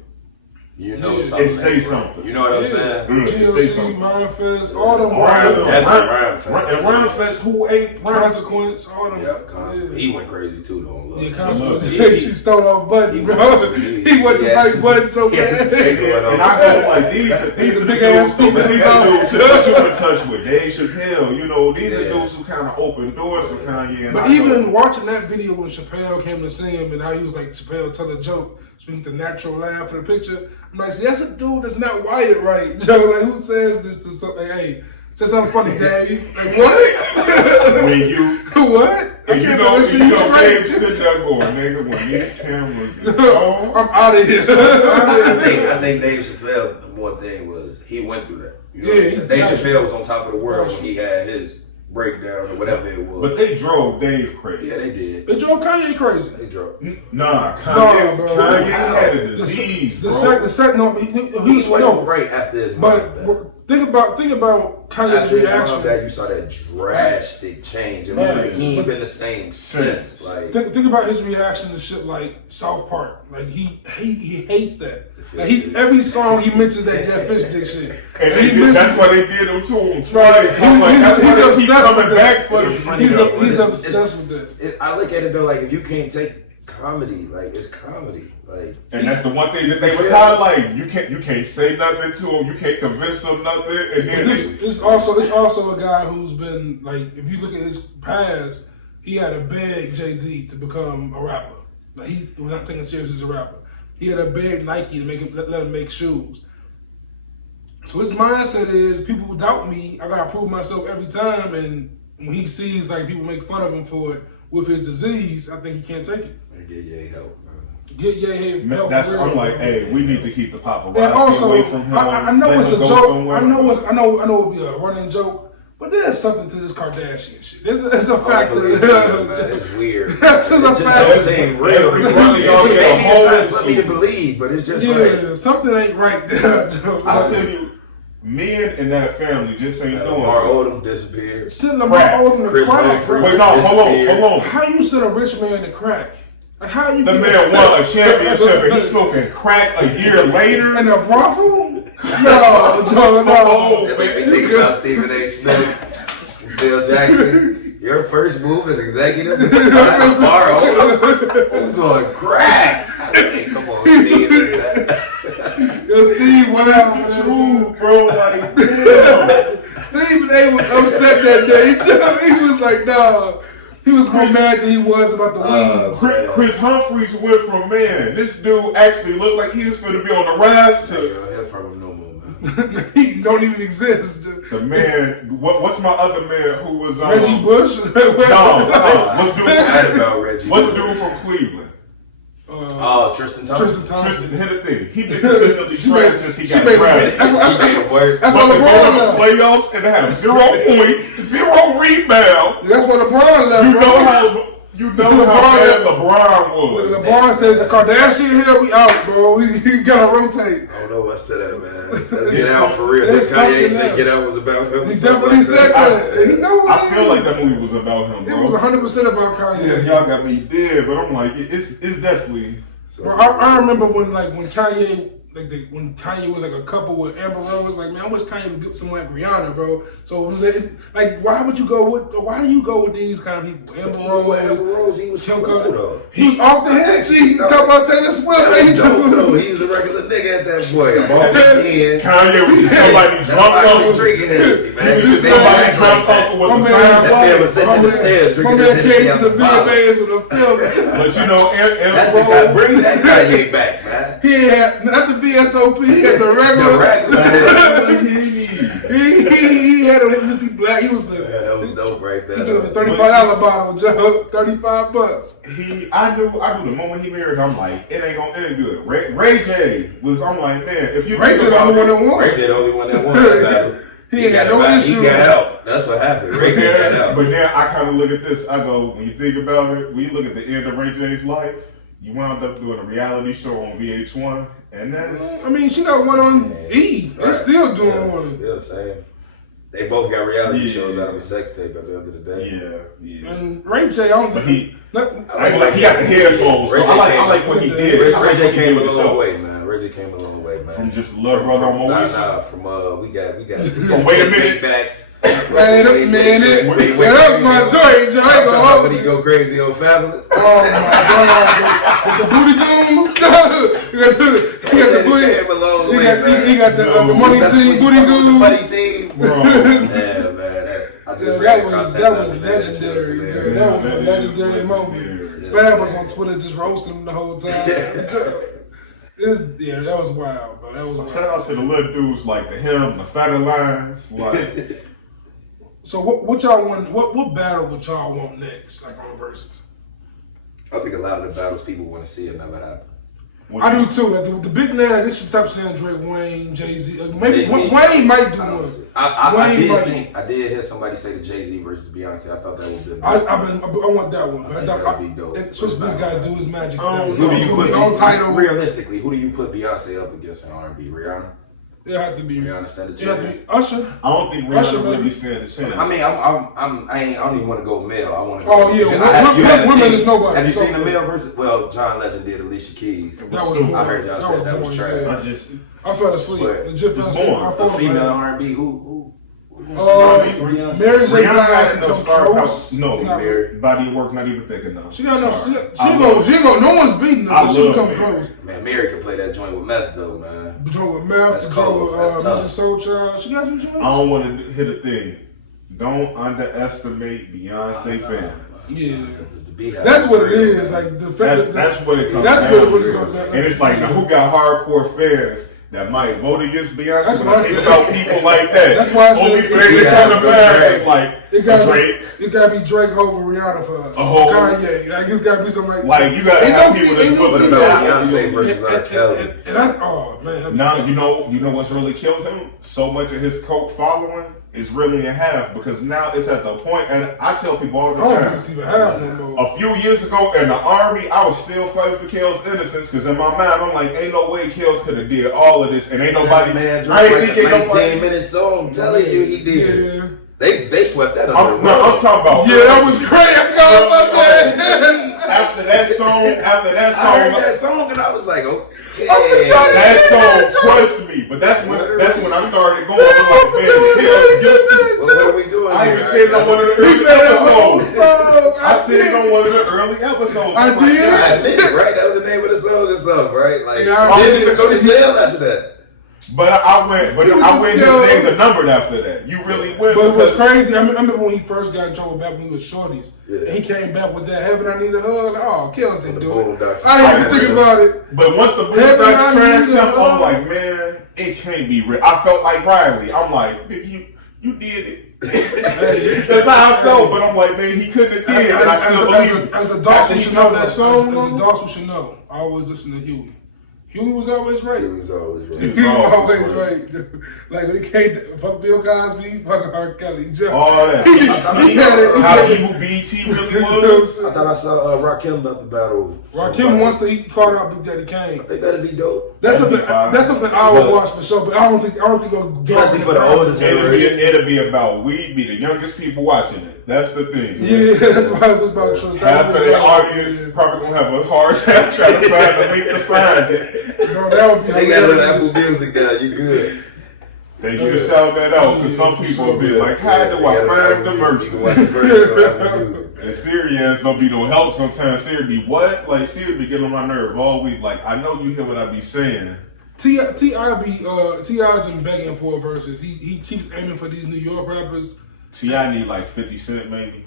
you know something. It say something. You know what I'm saying? It say something. Rhymefest, all them. And Rhymefest, who ain't Consequence, all them. Yep, Consequence. He went crazy too, though. Yeah, Consequence. She stole off button, bro. He went the right button so bad. And I go like, these are the big ass stupid. These are dudes who put you in touch with Dave Chappelle. You know, these are dudes who kind of open doors for Kanye. But even watching that video when Chappelle came to see him and how he was like, Chappelle tell a joke, so we get the natural laugh for the picture. I'm like, see, that's a dude that's not wired right, Joe. Like, who says this to something? Hey, say something funny, Dave. Like, what? When you what? And you know, Dave sitting there going, nigga, when these cameras is on, I'm out of here. I think Dave Chappelle, the one thing was, he went through that. You know yeah, Dave Chappelle was on top of the world when he had his breakdown or whatever it was. But they drove Dave crazy. Yeah, they did. They drove Kanye crazy. They drove. Nah, Kanye had a disease, the second, no, he went right after his But think about Kanye's reaction. That you saw that drastic change, and like, he ain't been the same since. Like, think about his reaction to shit like South Park. Like he hates that. Like every song he mentions that fish dick shit. And that's why they did them to him twice. He's obsessed with back for the He's obsessed with that. I look at it though, like if you can't take comedy, like it's comedy. Like, and that's the one thing that they was highlighting. You can't say nothing to him. You can't convince him nothing. And then it's also a guy who's been like, if you look at his past, he had to beg Jay-Z to become a rapper. Like he was not taken serious as a rapper. He had to beg Nike to let him make shoes. So his mindset is, people who doubt me, I gotta prove myself every time. And when he sees like people make fun of him for it with his disease, I think he can't take it. Get Ye help. Get Ye help. I'm like, hey, we need to keep the paparazzi and also, away from him. I know it's a joke. I know it will be a running joke, but there's something to this Kardashian shit. It's a fact that it's weird. That's just a fact. It seems real. It's not for me to believe, but it's just like something ain't right there. I'll tell you, men in that family just ain't doing. Lamar Odom disappeared. Send Lamar Odom to crack. Wait, no, hold on. How you send a rich man to crack? Like, how you? The man won a championship and he's smoking crack a year later. In a brothel? No. It made me think about Stephen A. Smith, Phil Jackson. Your first move as executive is Lamar Odom. Who's on crack? Hey, come on, Steve. Yo, Steve, what happened? True, bro. Like, damn. Stephen A. was upset that day. He was like, nah. He was more mad than he was about the weeds. Chris Humphries went from, man, this dude actually looked like he was going to be on the rise to. I don't hear from him no more, man. He don't even exist. The man, what's my other man who was Reggie Bush? No. What's the dude Bush. From Cleveland? Tristan Thompson. Tristan hit a thing. He been consistently trash since he got drafted. She made it worse. That's what LeBron left. Playoffs and have 0 points, 0 rebounds. That's what LeBron left. You know how bad LeBron was. LeBron says the Kardashian here, we out, bro. We gotta rotate. I don't know what's to that, man. Let's get out for real. Kanye said Get Out was about him. He definitely said that. I feel like that movie was about him, bro. It was 100% about Kanye. Yeah, y'all got me dead, but I'm like, it's definitely. Bro, I remember when Kanye when Kanye was like a couple with Amber Rose, like man, I wish Kanye would get someone like Rihanna, bro. So was it like why do you go with these kind of people? Amber Rose, he was Kim cool Cardi. though. He was off the head sheet. Talking about Taylor Swift. He was a regular nigga at that point. I'm off his head. Kanye was just somebody drunk Somebody up. drinking Hennessy, man. He was just somebody drunk up with the That man was sitting in the stairs drinking his Hennessy came out to the the bottle. VMAs with a film. But you know, That's the guy. Bring that Kanye back, man. He had not the VSOP, he had the regular. he had a Hennessy Black. He was the. Yeah, that was dope right there. He took a $35 bottle, Joe. $35. I knew the moment he married, I'm like, it ain't gonna end good. Ray J was, I'm like, man, if you Ray J the only one that won. Ray J the only one that won that battle. He ain't got no issue. He got out. That's what happened. Ray J got out. But then I kind of look at this. I go, when you think about it, when you look at the end of Ray J's life, you wound up doing a reality show on VH1, and that's. I mean, she got one on E. They Right. still doing one. Still the same. They both got reality shows out of a sex tape at the end of the day. Yeah. And Ray J, I don't But know. he got the headphones. Ray So J I like what he did. Ray J came a long way, man. Ray J came a long way, man. From just Love Brother on Moesha. Nah, from we got From Wait a Minute. Backs. Wait a minute. Yeah, that was my joint, Joe. I ain't gonna hold When he you. go crazy on Fabulous. Oh my God. The booty goons. He got the booty. Came a long way, man. He got the money team, booty The money goons. team. Bro. Yeah, man. I just ran across That was that shit was legendary. hilarious. That was a legendary moment. Fab was on Twitter just roasting him the whole time. That was wild, but that was wild. Shout out to the little dudes like the fatter lines, like. So what y'all want? What battle would y'all want next, like on Versus? I think a lot of the battles people want to see have never happened. I do too. Like the big names, they should stop saying Drake, Wayne, Jay-Z. Maybe Jay-Z. Wayne might do one. I did hear somebody say the Jay-Z versus Beyonce. I thought that would be. I want that one. I think that'd be dope. Swizz Beatz got to do his magic. Who Who do you put? on title? Realistically, who do you put Beyonce up against in R&B? Rihanna? It had to be. Rihanna stand a It had to chance. be Usher. I don't think Usher, Rihanna really maybe. stand the chance. I mean, I don't even want to go male. I want to. Oh, yeah, women is nobody. Have you seen the male versus? Well, John Legend did Alicia Keys. That was stupid. I heard y'all said that was boring, trash. I fell asleep. But Legit fell it's asleep. boring. I A fell female asleep. R&B who? Mary J. Rihanna Blige had can enough come star power. close. No, Not really. body of work not even thick enough. She got enough. Sorry. She ain't gonna. No one's beating her. I But she love come Mary. close. Man, Mary could play that joint with meth though, man. Between with Mouth, That's between cold. with That's tough. Mr. Soul Child. She got some joints. I don't want to hit a thing. Don't underestimate Beyonce fans. Yeah. The Beehive. That's what it is. Like the fact That's what it comes That's down what it was to. comes down to. And it's like, now who got hardcore fans that might vote against Beyonce? That's When why I I think said- about people like that. That's why I said only it- thing they it- kind of yeah, bad is like It gotta Drake. be Drake over Rihanna for us. Kanye. Like it's gotta be something Like you gotta Ain't have no people fe- that's ain't no willing to female. Beyonce versus R. Kelly. Oh man. Now you know what's really killed him? So much of his cult following is really in half because now it's at the point, and I tell people all I the don't think time. it's even half no more. A few years ago in the army, I was still fighting for Kel's innocence because in my mind, I'm like, ain't no way Kel's could have did all of this, and ain't nobody. Man, I ain't Drake thinking like a nobody. 19-minute song. I'm telling you, he did. Yeah. They swept that under I'm the rug. talking about. Yeah, that was great. I forgot about that. After that song, I heard that song and I was like, okay. that song crushed me. But that's when I started going. I'm like, man, Kel's guilty. Well, what are we doing? I here? even said it on one of the early episodes. I said it on one of the early episodes. I I'm like, did. I admit it, right? That was the name of the song or something, right? Like, Yeah, I didn't even go to jail after that. But I went his names are numbered after that. You really went. But it was because- crazy. I remember when he first got in trouble back when he was shorties. Yeah. And he came back with that Heaven I Need a Hug. Like, oh, Kells didn't The do Boom it. Docs. I didn't even think about it. But once the Heaven, Boondocks I trashed need him, a I'm hug. like, man, it can't be real. I felt like Riley. I'm like, you did it. That's how I felt. But I'm like, man, he couldn't have did. And I still believe. As adults, After we he should know dropped that that song. As adults, we should know. I always listen to Huey. Huey was always right. He was always right. He was He was always always right. Like when it came to fuck Bill Cosby, fuck R. Kelly. All that. He said it. How evil BT really was. I thought I saw Rakim about the battle. Rakim wants to he called out Big Daddy Kane. I think that'd be dope. That's That'd something. be fine. That's something I would watch for sure. But I don't think it'll go. Especially for the older generation. It'll be about we be the youngest people watching it. That's the thing. Yeah, that's why I was just about to show. Half of the audience probably gonna have a hard time trying to find a link to find it. Bro, that would be They got it on hilarious. Apple Music now. You good? They need to shout that out because some people will be like, how do I find the You verse? can watch the verse on Apple Music. And Siri ass don't be no help sometimes. Siri be what? Like Siri be getting on my nerve all week. Like I know you hear what I be saying. T.I. T.I.'s been begging for verses. He keeps aiming for these New York rappers. T.I. need like 50 Cent maybe.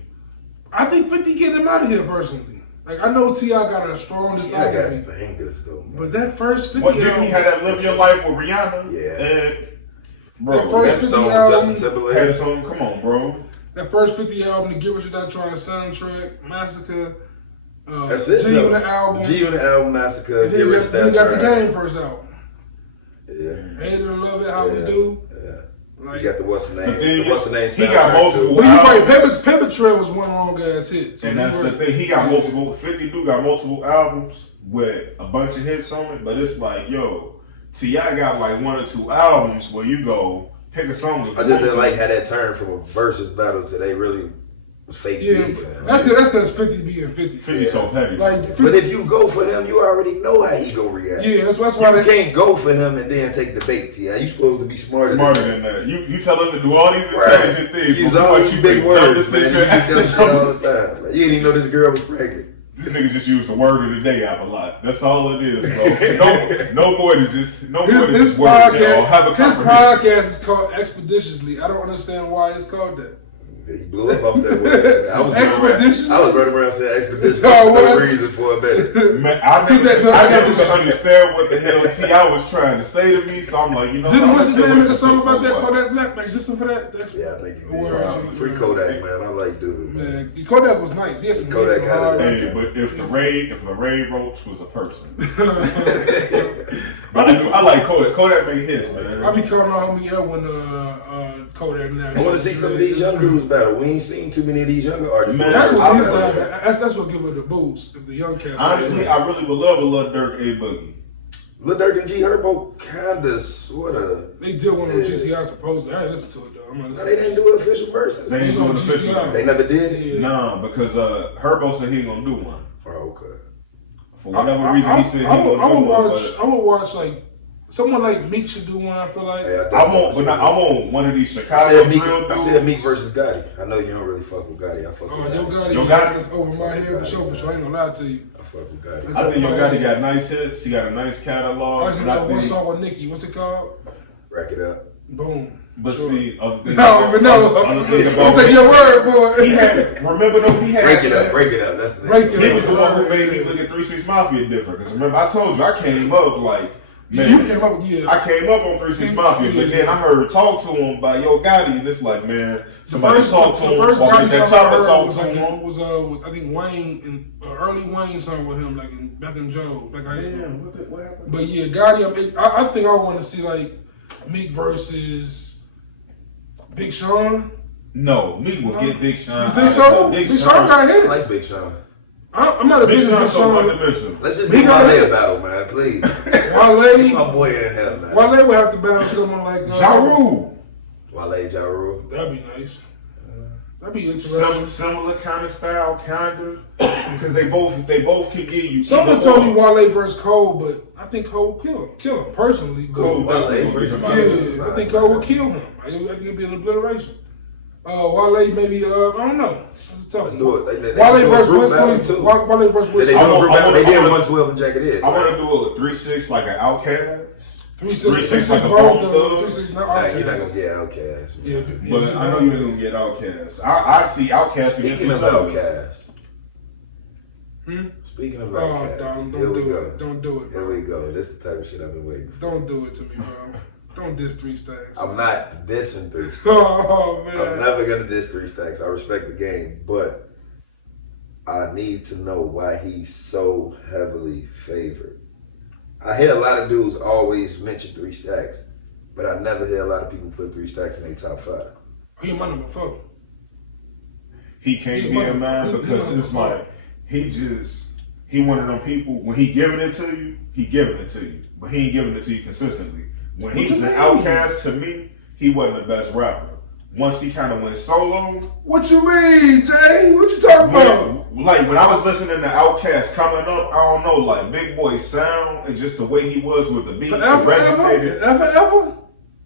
I think 50 get him out of here personally. Like I know T.I. got a strong I got discography, bangers though. Man. but that first 50 What did he have that Live Your Life with Rihanna? Yeah. And, bro, That first That 50 song album, Justin Timberlake. had a song. Come on, bro. that first 50 album, the Get What You Not Trying soundtrack, Massacre, That's it. G though. Unit album, The G Unit album, Massacre. and then Get he Rich got Dad the Trying. Game first album. Yeah. Hate it or love it, how we Yeah. do. Yeah. Like, You got the what's the But name? then The what's the name? he got soundtrack, multiple- too. well, you right. albums. Pepper Trail was one long ass hit. So And that's the thing. He got multiple. 50 do got multiple albums with a bunch of hits on it. But it's like, yo, T.I. got like 1 or 2 albums where you go pick a song. I just didn't like how that turned from a versus battle to they really was fake Yeah, beef. Man. that's because 50 being 50. 50 so petty. Like, 50, But if you go for him, you already know how he gonna react. yeah, that's why You they can't go for him and then take the bait, T.I. You supposed to be smarter. Than that. You tell us to do all these Right. intelligent things. Use but all what these you big make words, dumb man. decision You after tell shit all dumb- the time. Like, you didn't even know this girl was pregnant. This nigga just used the word of the day app a lot. That's all it is, bro. no more than just his words, y'all. Have a his comprehension. podcast is called Expeditiously. I don't understand why it's called that. He blew up off that word. Expeditiously? I was running around saying expedition Oh, for no well, reason for a minute. Man, I Think never that- understand what the hell T.I. was trying to say to me, so I'm like, you know, Didn't I'm what's his gonna name stay make a with song this about that? for a while. Kodak Black? Like, listen for that? That's, Yeah, I think he Words. did. Free Kodak, man. I like dude. Man. man, Kodak was nice. He had some Kodak some had hard- it. Hey, but if Ray Roach was a person, but I like Kodak. Kodak made hits, man. I be calling my homie Edwin Kodak now. I want to see some of these young dudes battle. We ain't seen too many of these younger artists. Man, That's what I- needs to happen. That's what give it the boost. If the young cats. Honestly, I really would love a Lil Durk A Boogie. Lil Durk and G Herbo kinda, sorta. They did one on Yeah. GCI supposedly. I didn't listen to it though. I'm not No, listening. they didn't do an official version. They ain't It was on doing official. GCI. They never did? Yeah. Nah, because Herbo said he ain't gonna do one. Oh, okay. For whatever reason, he said he ain't gonna do one. But I would watch like someone like Meek should do one. I feel like. Hey, I want one of these Chicago I drill said dudes. Meek versus Gotti. I know you don't really fuck with Gotti. I fuck with Yo Gotti. Yo Gotti, Gotti. that's over my head for sure. I ain't gonna lie to you. I fuck with Gotti. I think Yo Gotti got nice hits. He got a nice I catalog. just and I know one think- song with Nicki. What's it called? Rack it up. Boom. But Sure. see, other thing No, but no. other thing I'm about taking your word, boy. He had, remember though, he had. Break it up. Break it up. That's the Break thing. it He was the one who made me look at 3 6 Mafia different. Because remember, I told you I came up like, man, You came up with I came up on 3 6 Mafia, but then I heard talk to him by Yo Gotti, and it's like, man, somebody talk to him. The first or Gotti get that song I chopper heard talk was to like him. was with, I think Wayne and early Wayne song with him, like in Beth and Joe, like high school. Damn, what happened? But yeah, Gotti. I think I want to see like Meek versus Big Sean. No, Meek will get Big Sean. You think so? Big Sean got I hits. like Big Sean. I'm not a Big big Sean's so Sean. one-dimensional. Let's just He get got Wale hits. about, man, please. Wale. Get my boy in hell, man. Wale would have to battle someone like Ja Rule. Wale, Ja Rule. That'd be nice. That'd be interesting. Similar kind of style, kind of, because they both can give you. Someone either told me or. Wale versus Cole, but I think Cole will kill him personally. But Cole Wale definitely versus is yeah, about it. I think Cole will kill him. I think it'll be an obliteration. Wale maybe I don't know. It's tough. Let's do it. They Wale should do a versus group Wiz battle, Khalifa. too. Wale versus Wiz They do a Khalifa. group I battle. They wanna- did I wanna- 112 and Jacket Head. I want to do a 3-6 like an Outcast. 3-6 like a both Bone though. Thugs. 3-6 Nah, not you're not Outkast. gonna get Outkast. Yeah, But I know you're gonna get Outcast. I see Outcast against Speaking each of other. Outkast. Hmm? Speaking of Oh, Outkast. don't Here we do go. it. Don't do it. Here we go. This is the type of shit I've been waiting for. Don't do it to me, bro. Don't diss 3 Stacks. I'm not dissing 3 Stacks. Oh I'm man. never gonna diss 3 Stacks. I respect the game, but I need to know why he's so heavily favored. I hear a lot of dudes always mention 3 Stacks, but I never hear a lot of people put 3 Stacks in their top 5. Oh, you my number 4. He can't be a man because it's like he one of them people. When he giving it to you, he giving it to you, but he ain't giving it to you consistently. When he was an Outcast, to me, he wasn't the best rapper. once he kind of went solo. What you mean, Jay? What you talking about? Like when I was listening to Outkast coming up, I don't know, like Big Boy's sound and just the way he was with the beat, Ever?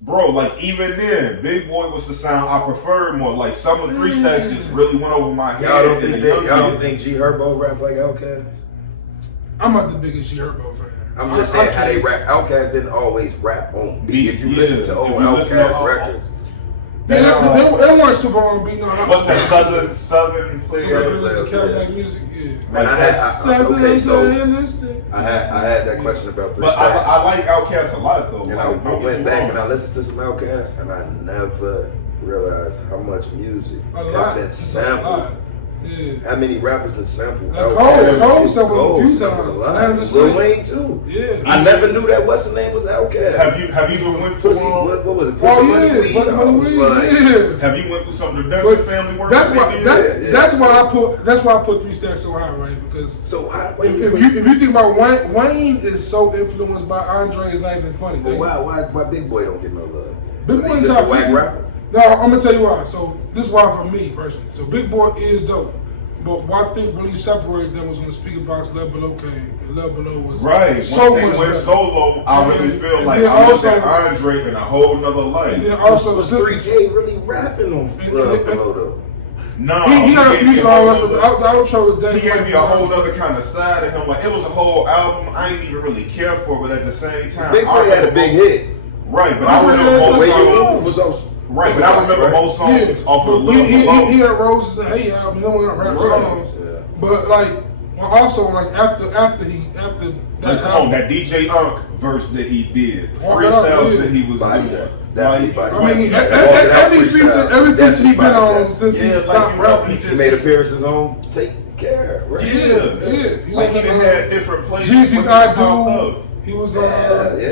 Bro, like even then, Big Boy was the sound I preferred more. Like some of 3 Stacks just really went over my head. Y'all don't think G Herbo rap like Outkast? I'm not the biggest G Herbo fan. I'm just saying how they rap. Outkast didn't always rap on beat. If you listen to old Outkast records. They weren't super on beat, no. What's that Southern play? Cadillac music, yeah. Man, I had that question about 3 But Stacks. I like Outkast a lot though. And I went back and I listened to some Outkast, and I never realized how much music has been sampled. Yeah. How many rappers done sampled? Cole sampled a few times. Lil Wayne too. Yeah. I never knew that what's the name was Outkast. Have you ever went to what was it? Oh yeah, Pussy Money Weed. Yeah. Have you went through some of the Dutch family work? That's why I put 3 Stacks so high, right? Because if you think about Wayne is so influenced by Andre, it's not even funny. Well, why Big Boy don't get no love? Big Boy just a whack rapper. No, I'm gonna tell you why. So this is why for me personally. So Big Boy is dope, but what I think really separated them was when the speaker box Love Below came. And Love Below was right. So Once they went solo, I really feel like I looked at Andre in a whole nother light. And then also was 3K really rapping on Love Below though? No, he got a few songs. The outro was he gave me a whole other kind of side of him. Like it was a whole album I didn't even really care for, but at the same time, Big Boy had a big hit. Right, but I remember most songs. Right, but I remember most songs off of Love Below. He had Roses and Hey album. No one rap songs. Yeah. But like also like after that come on, that DJ Unk verse that he did, the freestyles that he was doing. I mean, every feature he been on since he stopped rapping. He made appearances on Take Care, right? Yeah. Like he done had different places. Jeezy's I Do. He was on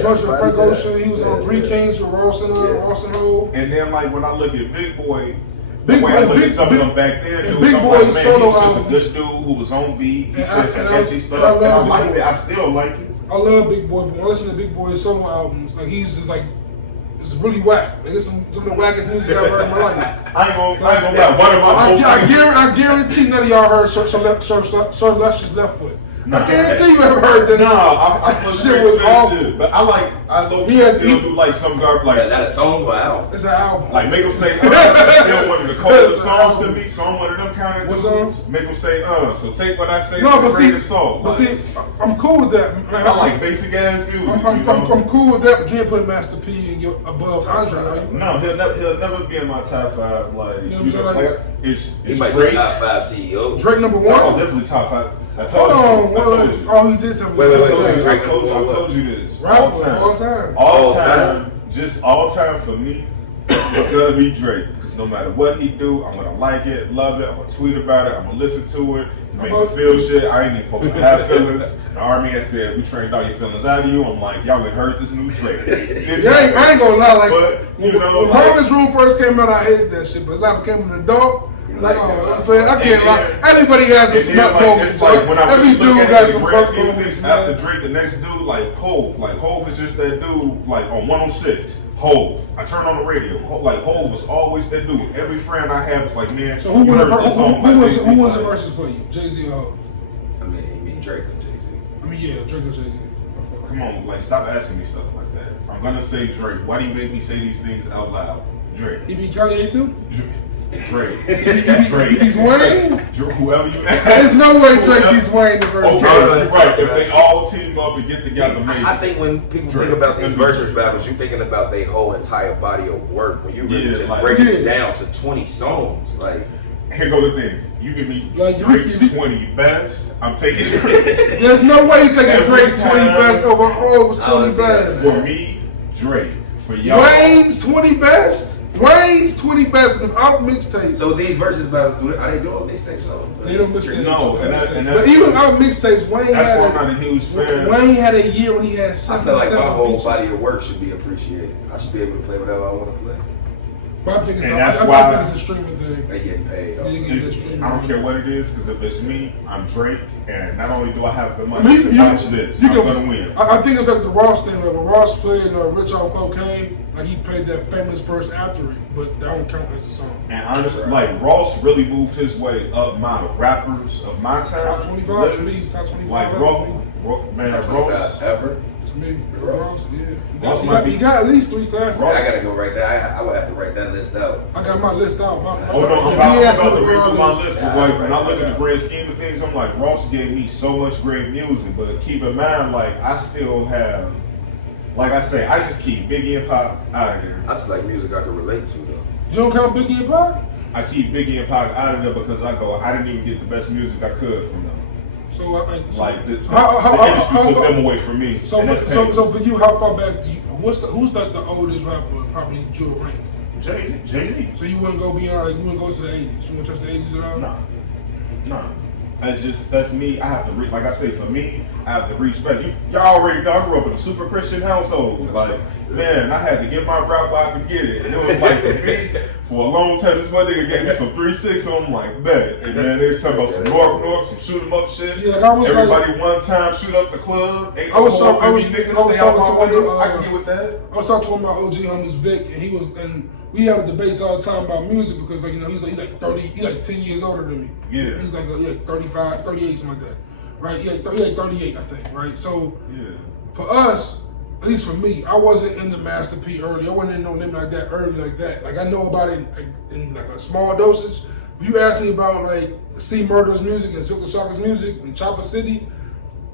George and Frank Ocean. He was on 3 Kings with Ross and Ho. And then like when I look at Big Boy, the way I look at some of them back then, it was Big like, Boy's man, solo he was just album. a good dude who was on beat. He said some catchy stuff. I And I like it. I still like it. I love Big Boy, but when I listen to Big Boy's solo albums, like he's just like, it's really whack. Like, it's some of the wackest music I've heard in my life. I ain't gonna lie. One of my I guarantee none of y'all heard Sir Lush's Left Foot. I guarantee you haven't heard that. No, I shit was awful. But I still do like some garbage. Like that a song or album? It's an album. Like make them say, still one of the coldest songs to me. So I'm one of them kind of dudes. songs? Make them say, so take what I say. No, but see, I'm cool with that. I like basic ass music. I'm cool with that, but you ain't putting Master P in your above Andre, are you? No, he'll never be in my top 5. Like, you know what I'm saying? It's he might Drake. be top 5 CEO. Drake number 1. Oh, definitely top 5. I told you. Oh, he did something. Wait. I told you this. All time. Just all time for me. It's gonna be Drake. Because no matter what he do, I'm gonna like it, love it. I'm gonna tweet about it. I'm gonna listen to it to make me feel shit. I ain't even supposed to have feelings. The army has said we trained all your feelings out of you. I'm like, y'all ain't heard this new Drake. I ain't gonna lie. Like, but, when Marvin's Room first came out, I hated that shit. But as I became an adult. Like, I'm saying, I can't lie. Everybody has a smut moment. Like, when every dude got some first moments. After Drake, the next dude, like Hove. Like, Hove is just that dude, like, on 106. Hove. I turn on the radio. Like, Hove was always that dude. Every friend I had was like, man, so who was the verses for you? Jay-Z or Hove? I mean, you mean Drake or Jay-Z? I mean, yeah, Drake or Jay-Z. Come on, like, stop asking me stuff like that. I'm gonna say Drake. Why do you make me say these things out loud? Drake. He be Kanye too? Drake. He's Wayne? Whoever you ask. There's no way Drake beats Wayne the verse. Okay, right. If they all team up and get together, maybe. I think when people think about these versus battles, you're thinking about their whole entire body of work. When you really just break it down to 20 songs, like. Here go the thing. You give me Drake's 20 best, I'm taking Drake. There's no way you taking Drake's 20 best over Hove's 20 best. For me, Drake. For y'all. Wayne's 20 best? Wayne's 20 best without mixtapes. So these versus battles, are they doing mixtape songs? They don't mixtape. No, but even without mixtapes, Wayne that's why I'm not a huge fan. Wayne had a year when he had 7 I feel like my whole features. body of work should be appreciated. I should be able to play whatever I want to play. But I think it's, And that's I why think it's a streaming thing. They getting paid. I don't care what it is, because if it's me, I'm Drake, and not only do I have the I money, mean, watch this, I'm gonna win. I think it's like the Ross thing. Like when Ross played Rich on Cocaine, like he played that famous verse after it, but that don't count as a song. And honestly, like Ross really moved his way up my rappers of my time. Top 25 to me. Top 25. Like Ross ever. To me, Ross, yeah. Ross You got at least 3 classes. I gotta go right there. I would have to write that list out. I got my list out. I'm about to read through my list, but like, when I look at the grand scheme of things, I'm like, Ross gave me so much great music, but keep in mind, like, I still have, like I say, I just keep Biggie and Pop out of there. I just like music I can relate to, though. You don't count Biggie and Pac? I keep Biggie and Pac out of there because I didn't even get the best music I could from them. So, Like, the how industry took them away from me. So for you, how far back do you, who's like the oldest rapper? Probably Jewel Rank. Jay-Z. So you wouldn't go beyond, like, you wouldn't go to the 80s? You wouldn't touch the 80s at all? No. That's me. I have to like I say, for me, I have to respect. Y'all already know I grew up in a super Christian household. Like, man, I had to get my rap where I could get it. And it was like, for me, for a long time, this one nigga gave me some 3-6, so I'm like, bet. And then they was talking about some North, some shoot 'em up shit. Yeah, like I was everybody like, one time shoot up the club. Ain't I was no talking to I can get with that. I was talking to one of my OG homies, Vic, and we have debates all the time about music because, like, you know, he's like 30, he's like 10 years older than me. Yeah. He's like 35, 38, something like that. Right? He like 38, I think, right? So, Yeah. for us, at least for me, I wasn't into Master P early. I wasn't into no name like that early like that. Like, I know about it in like a small dosage. If you ask me about, like, C Murder's music and Silk the Shockers music and Chopper City,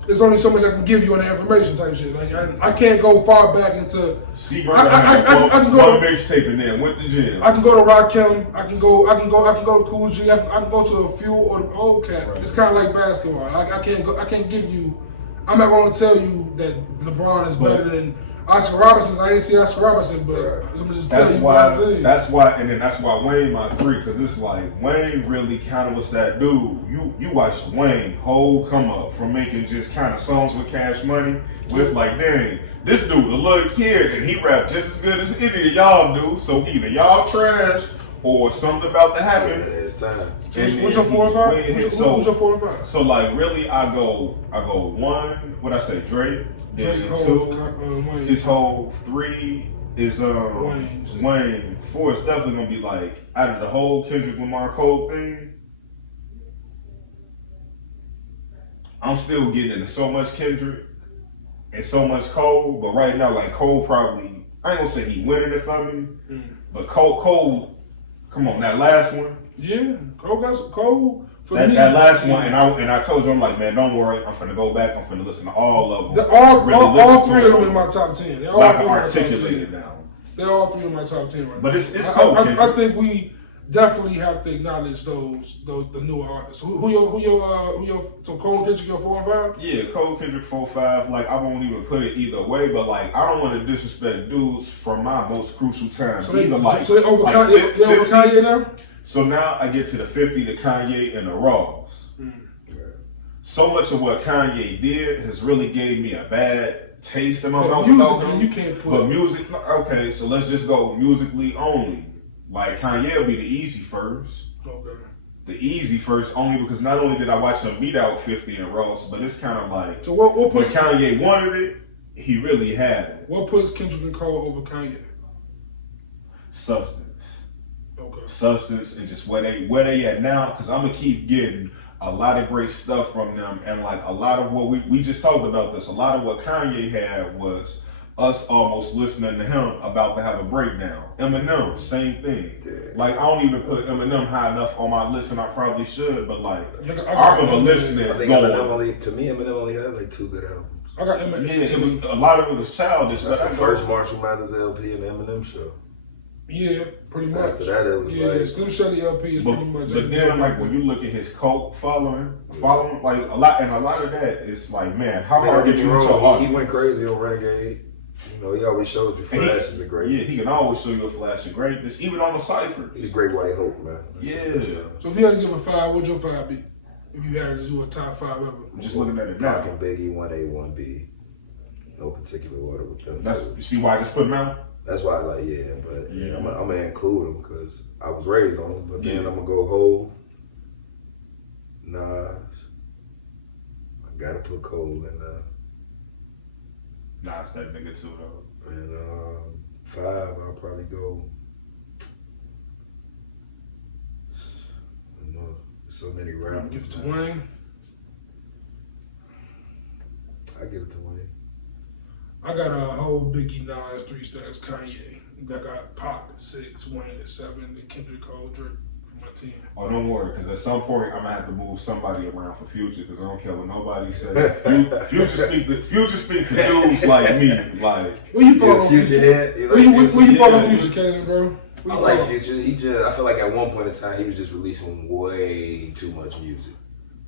there's only so much I can give you on the information type shit. Like, I can't go far back into. See, I can go one mixtape and then went to jail. I can go to Rakim. I can go to Cool G. I can go to a few or the old cat. Right. It's kind of like basketball. I can't give you. I'm not going to tell you that LeBron is better than Oscar Robertson. I didn't see Oscar Robertson, but I'm gonna just tell you what I see. That's why Wayne my 3, because it's like Wayne really kind of was that dude. You watched Wayne whole come up from making just kind of songs with Cash Money. Where it's like, dang, this dude a little kid and he rap just as good as any of y'all do. So either y'all trash or something about to happen. Yeah, it's time. What's your 4 and 5? What's your 4 and 5? So like really, I go 1. What I say, Drake. Then 2 is Hov. 3 is Wayne. 4 is definitely gonna be like out of the whole Kendrick Lamar Cole thing. I'm still getting into so much Kendrick and so much Cole, but right now, like Cole probably, I ain't gonna say he winning it for me, but Cole, come on, that last one. Yeah, Cole. That last one, and I told you, I'm like, man, don't worry, I'm finna go back, I'm finna listen to all of them. All 3 of them in my top 10. They're all 3 articulated now. They're all 3 in my top 10 right now. But it's cool. I think we definitely have to acknowledge the newer artists. Who your so Cole and Kendrick your 4 and 5? Yeah, Cole, Kendrick 4, 5. Like I won't even put it either way, but like I don't want to disrespect dudes from my most crucial time. So they over Kanye now. So now I get to the 50, the Kanye and the Ross. So much of what Kanye did has really gave me a bad taste in my mouth. You can't put. But music, okay, so let's just go musically only. Like Kanye will be the easy first. Okay. The easy first only because not only did I watch him beat out 50 and Ross, but it's kind of like so what when Kanye wanted it, he really had it. What puts Kendrick and Cole over Kanye? Substance. Okay. Substance and just where they at now, because I'm gonna keep getting a lot of great stuff from them, and like a lot of what we just talked about this. A lot of what Kanye had was us almost listening to him about to have a breakdown. Eminem, same thing. Yeah. Like I don't even put Eminem high enough on my list, and I probably should, but like I remember listening. I think Eminem only had like 2 good albums. I got Eminem. Yeah, it was a lot of it was childish. That's the first Marshall Mathers LP and the Eminem show. Yeah, pretty much. After that, it was like Slim Shady LP is pretty much. But then, like when you look at his cult following like a lot of that is like, man, how hard did you hit your heart? He went crazy on Renegade. You know, he always showed you flashes of greatness. Yeah, he can always show you a flash of greatness, even on the cipher. He's a great white hope, man. Yeah. So if you had to give a 5, what'd your 5 be? If you had to do a top 5 ever? I'm just looking at it now. Rock and Biggie, 1A, 1B. No particular order with them. You see why I just put them out? That's why I like, but I'm gonna include him because I was raised on him. But then I'm gonna go whole. Nas. I gotta put Cole in there. Nas that nigga too though. And 5, I'll probably go. I know so many rappers. Give it to Wayne. I give it to Wayne. I got a whole Biggie, Nas, 3 stacks, Kanye. I got Pop at 6, Wayne at 7, and Kendrick Cole, Drake for my 10. Oh, don't worry, because at some point I'm gonna have to move somebody around for Future, because I don't care what nobody says. Future speak to dudes like me, like. Where you fall on Future? Future? Where you fall on Future, Kaylin, bro? I like Future. I feel like at one point in time he was just releasing way too much music.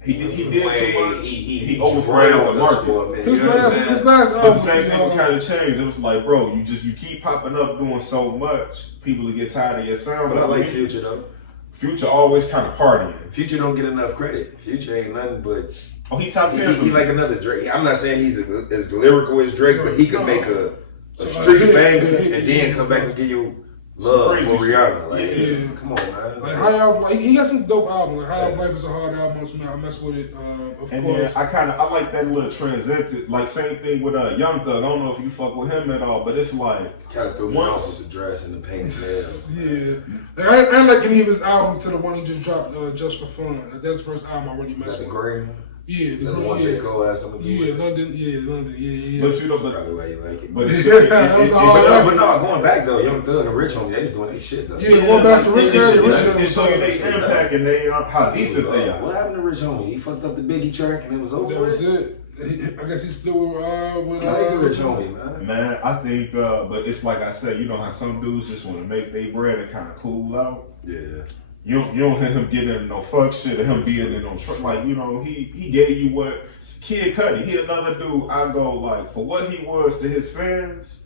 He did too much. He overflowed the market. His last album. But the same thing kind of changed. It was like, bro, you keep popping up doing so much, people will get tired of your sound. But I like Future though. Future always kind of partying. Future don't get enough credit. Future ain't nothing but. Oh, he top 10. He like another Drake. I'm not saying he's as lyrical as Drake, but he could make a street banger and then come back and give you love for Rihanna. Like, come on, man. Like High Off Life, he got some dope albums. Like High Off Life is a hard album. I mess with it, of and course. then I like that little transition. Like same thing with Young Thug. I don't know if you fuck with him at all, but it's like kind of threw me off with the dress and the paint nails. Yeah, like, I ain't like any of his albums to the one he just dropped, Just for Fun. Like, that's the first album I really messed with. The Green. Yeah, the one J. Cole had something to do with. London. But you know, probably why you like it. But going back though, Young Thug and Rich Homie, they was doing their shit though. Yeah, going back to Rich Homie. It show you their impact and how decent they are. What happened to Rich Homie? He fucked up the Biggie track and it was over. That was it. I guess he split with Rich Homie, man. Man, I think, but it's like I said, you know how some dudes just want to make their bread and kind of cool out. Yeah. You don't hear him getting in no fuck shit or him being in no like, you know, he gave you what Kid Cudi, he another dude I go like for what he was to his fans,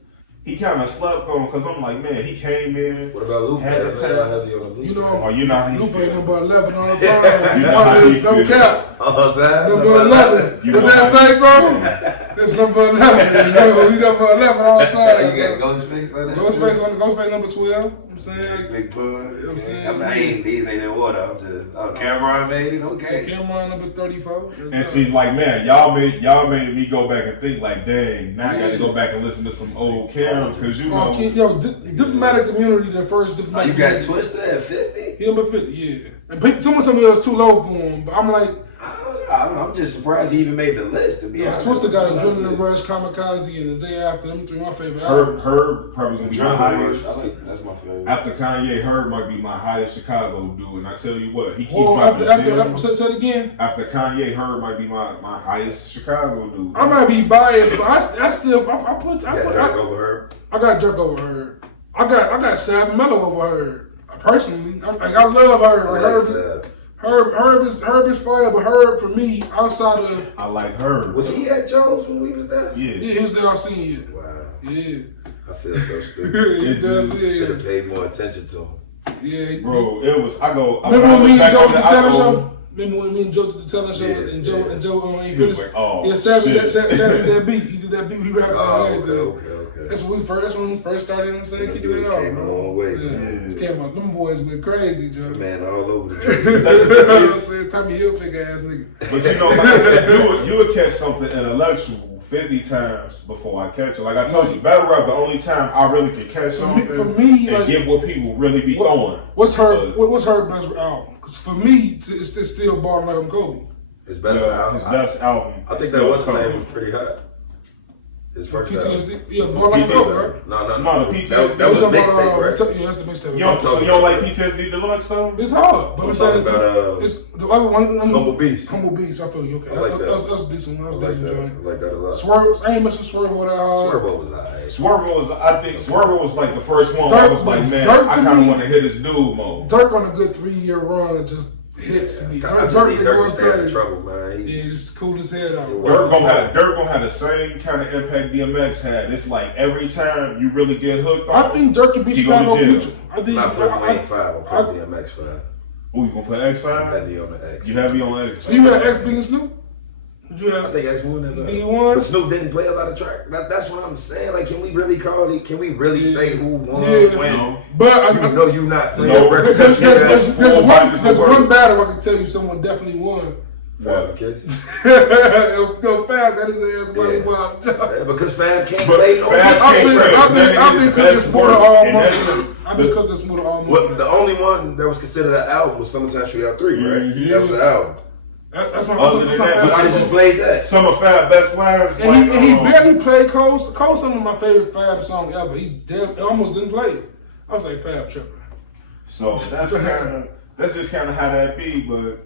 he kind of slept on because I'm like, man, he came in. What about Lupe? Had his time. You know, you know how he Lupe feel. number 11 all the time. You know how he no feel. cap. All the time. Number 11. You What know that how say, bro? That's number 11. He number 11 all the time. You got Ghostface on that? Ghostface number 12. You know what I'm saying? Big Pun. You know what I'm saying? I mean, these ain't in order. I'm just, Cameron made it, okay. Cameron number 34. And see, like, man, y'all made me go back and think, like, dang, now I got to go back and listen to some old Cams, because you know. Yo, Diplomatic Community, the first Diplomatic Community. You got Twister at 50? He number 50, yeah. And someone told me it was too low for him, but I'm like, I'm just surprised he even made the list, to be honest. Twister got Adrenaline Rush, Kamikaze, and the day after. Them three my favorite albums. Herb probably gonna be my highest. That's my favorite. After Kanye, Herb might be my highest Chicago dude, and I tell you what, he keeps dropping gems. Say it again. After Kanye, Herb might be my highest Chicago dude. I might be biased, but I still I put Dirk over Herb. I got Dirk over Herb. I got Sam Mello over Herb. Personally, I love Herb. Herb is fire, but Herb for me outside of I like Herb. Was he at Joe's when we was there? Yeah, he was there. I seen you. Wow. Yeah. I feel so stupid. Should have paid more attention to him. Yeah, bro. It was. Remember when me and Joe did the talent show? Remember when me and Joe did the talent show and Joe ain't finished? Like, oh, yeah, Saturday that beat. He did that beat. We rapped okay. That's when we first started. You know what I'm saying, kicking it off. Came a long way. Came out. Them boys went crazy, Joe. Man, all over the place. Tommy Hilfiger ass nigga. But you know, like I said, you would catch something intellectual 50 times before I catch it. Like I told you, battle rap the only time I really can catch something for me, and get what people really be throwing. What's her best album? Because for me, it's still Ballin' Like I'm Kobe. His best album. I think that what's name was pretty hot. His first PTSD? album. Yeah, Ballin' Like I'm Kobe, right? No, the PTSD. That was a mixtape, right? Yeah, that's the mixtape. So you don't like PTSD Deluxe though? It's hard, but I'm saying it's the other one. Humble Beast. Humble Beast. I feel you. Okay, I like that. That's a decent one. I like that a lot. Swerve. I ain't messing with Swerve that hard. Swerve was alright. I think Swerve was like the first one where I was like, man, I kind of want to hit his dude mode. Dirk on a good 3-year run and just hits to me. Dirk stay out of trouble, man. Yeah, he's just cool as hell out. Dirk gonna have the same kind of impact DMX had. It's like every time you really get hooked on, I think Dirk can be Chicago Future. I think I'm not putting 5. I'm putting DMX 5. Oh, you gonna put X5? Heavy on the X. You heavy on X. So you had X being Snoop? I think X won that. He won. But Snoop didn't play a lot of track. That's what I'm saying. Like, can we really call it? Can we really say who won? When but you know you not playing no, record. There's one battle I can tell you someone definitely won. Fab kids. Go Fab got his ass money wild job. Yeah, because Fab can't play no. I've been cooking Smooda all month. I've been cooking Smooda all month. Well, the only one that was considered an album was Summertime Shootout 3, right? Mm-hmm. That was the album. That's my But I just played that. Some of Fab best lines. And he barely played Cole. Cole's some of my favorite Fab song ever. He almost didn't play it. I was like, Fab tripping. So that's just kind of how that be, but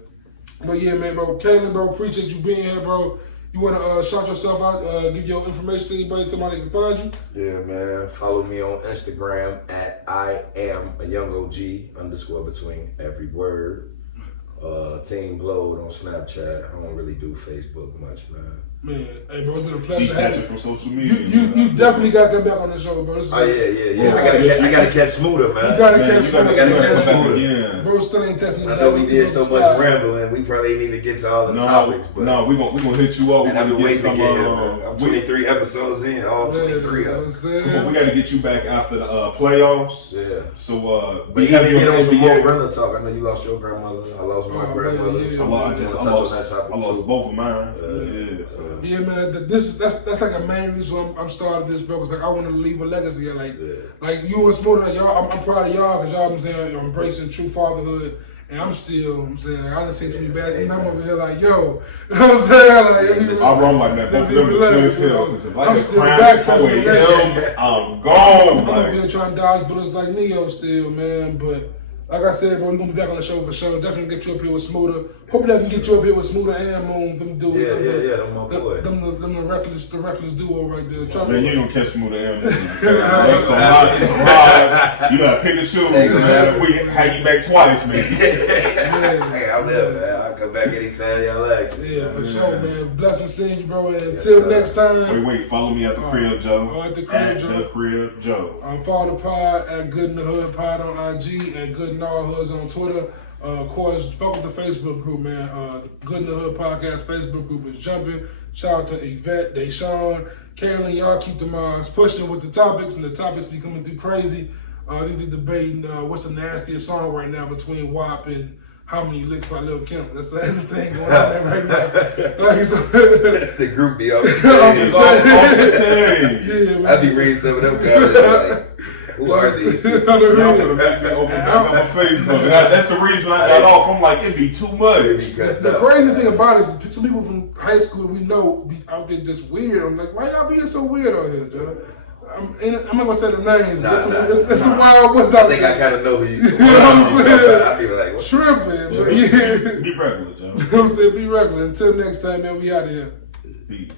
yeah, man, bro. Kaylin, bro, appreciate you being here, bro. You want to shout yourself out, give your information to anybody, somebody can find you? Yeah, man. Follow me on Instagram at @IamAYoungOG _ every word. Team Blowed on Snapchat. I don't really do Facebook much, man. Man, hey, bro, it's been a pleasure. detaching from social media. You definitely got to come back on the show, bro. I gotta catch Smooda, man. You gotta catch Smooda. I gotta catch Smooda. Bro, still ain't texting you. I know we did so much rambling. We probably need to get to all the topics. But no, we gonna hit you up. And I've been waiting to get here, man. I'm 23 episodes in, all 23 of them. Come on, we gotta get you back after the playoffs. Yeah. So we gotta get on some more Brenda talk. I know you lost your grandmother. I lost my grandmother. I lost both of mine. Yeah, man. That's like a main reason I'm starting this, bro. It's like I want to leave a legacy. Like you and Smooda, like y'all. I'm proud of y'all because y'all, I'm saying, you're embracing true fatherhood. And I'm saying, I done seen too many bad things. I'm over here like, yo, you know what I'm saying? Like, I run like that. Both of them to Chills Hill. Because if I still get back crying from for him, I'm gone. I'm over here trying to dodge bullets like Neo still, man. But like I said, bro, we're gonna be back on the show for sure. Definitely get you up here with Smooda. Hopefully I can get you up here with Smooda and Moon. Them dudes. Them my boys. Them the reckless duo right there. Man, you don't catch Smooda and Moon. It's a lot. You gotta pick and choose. Man. We have you back twice, man. Hey, I'm there, man. I'll come back anytime y'all ask me. Yeah, for sure, man. Blessings seeing you, bro. And until next time. Wait. Follow me at the Crib Joe. At the Crib Joe. The Crib Joe. Follow the pod at Good in the Hood Pod on IG and Good in All Hoods on Twitter. Of course, fuck with the Facebook group, man. The Good in the Hood Podcast Facebook group is jumping. Shout out to Yvette, Deshaun, Kaylin. Y'all keep them pushing with the topics, and the topics be coming through crazy. I think they're debating what's the nastiest song right now between WAP and How Many Licks by Lil Kim. That's the thing going on there right now. Like, so, the group be off the chain. Yeah, man. I be reading some of them guys like, who are these people? Y'all could have open back on my Facebook. That's the reason I got off. I'm like, it'd be too much. The crazy thing about it is some people from high school we know be out there just weird. I'm like, why y'all being so weird out here, John? I'm not gonna say the names, but it's a wild what's out there. I think I kind of know who you. You know what I'm saying? I be like, what? Tripping. Be regular, John. You know what I'm saying? Be regular. Until next time, man, we out of here. Peace.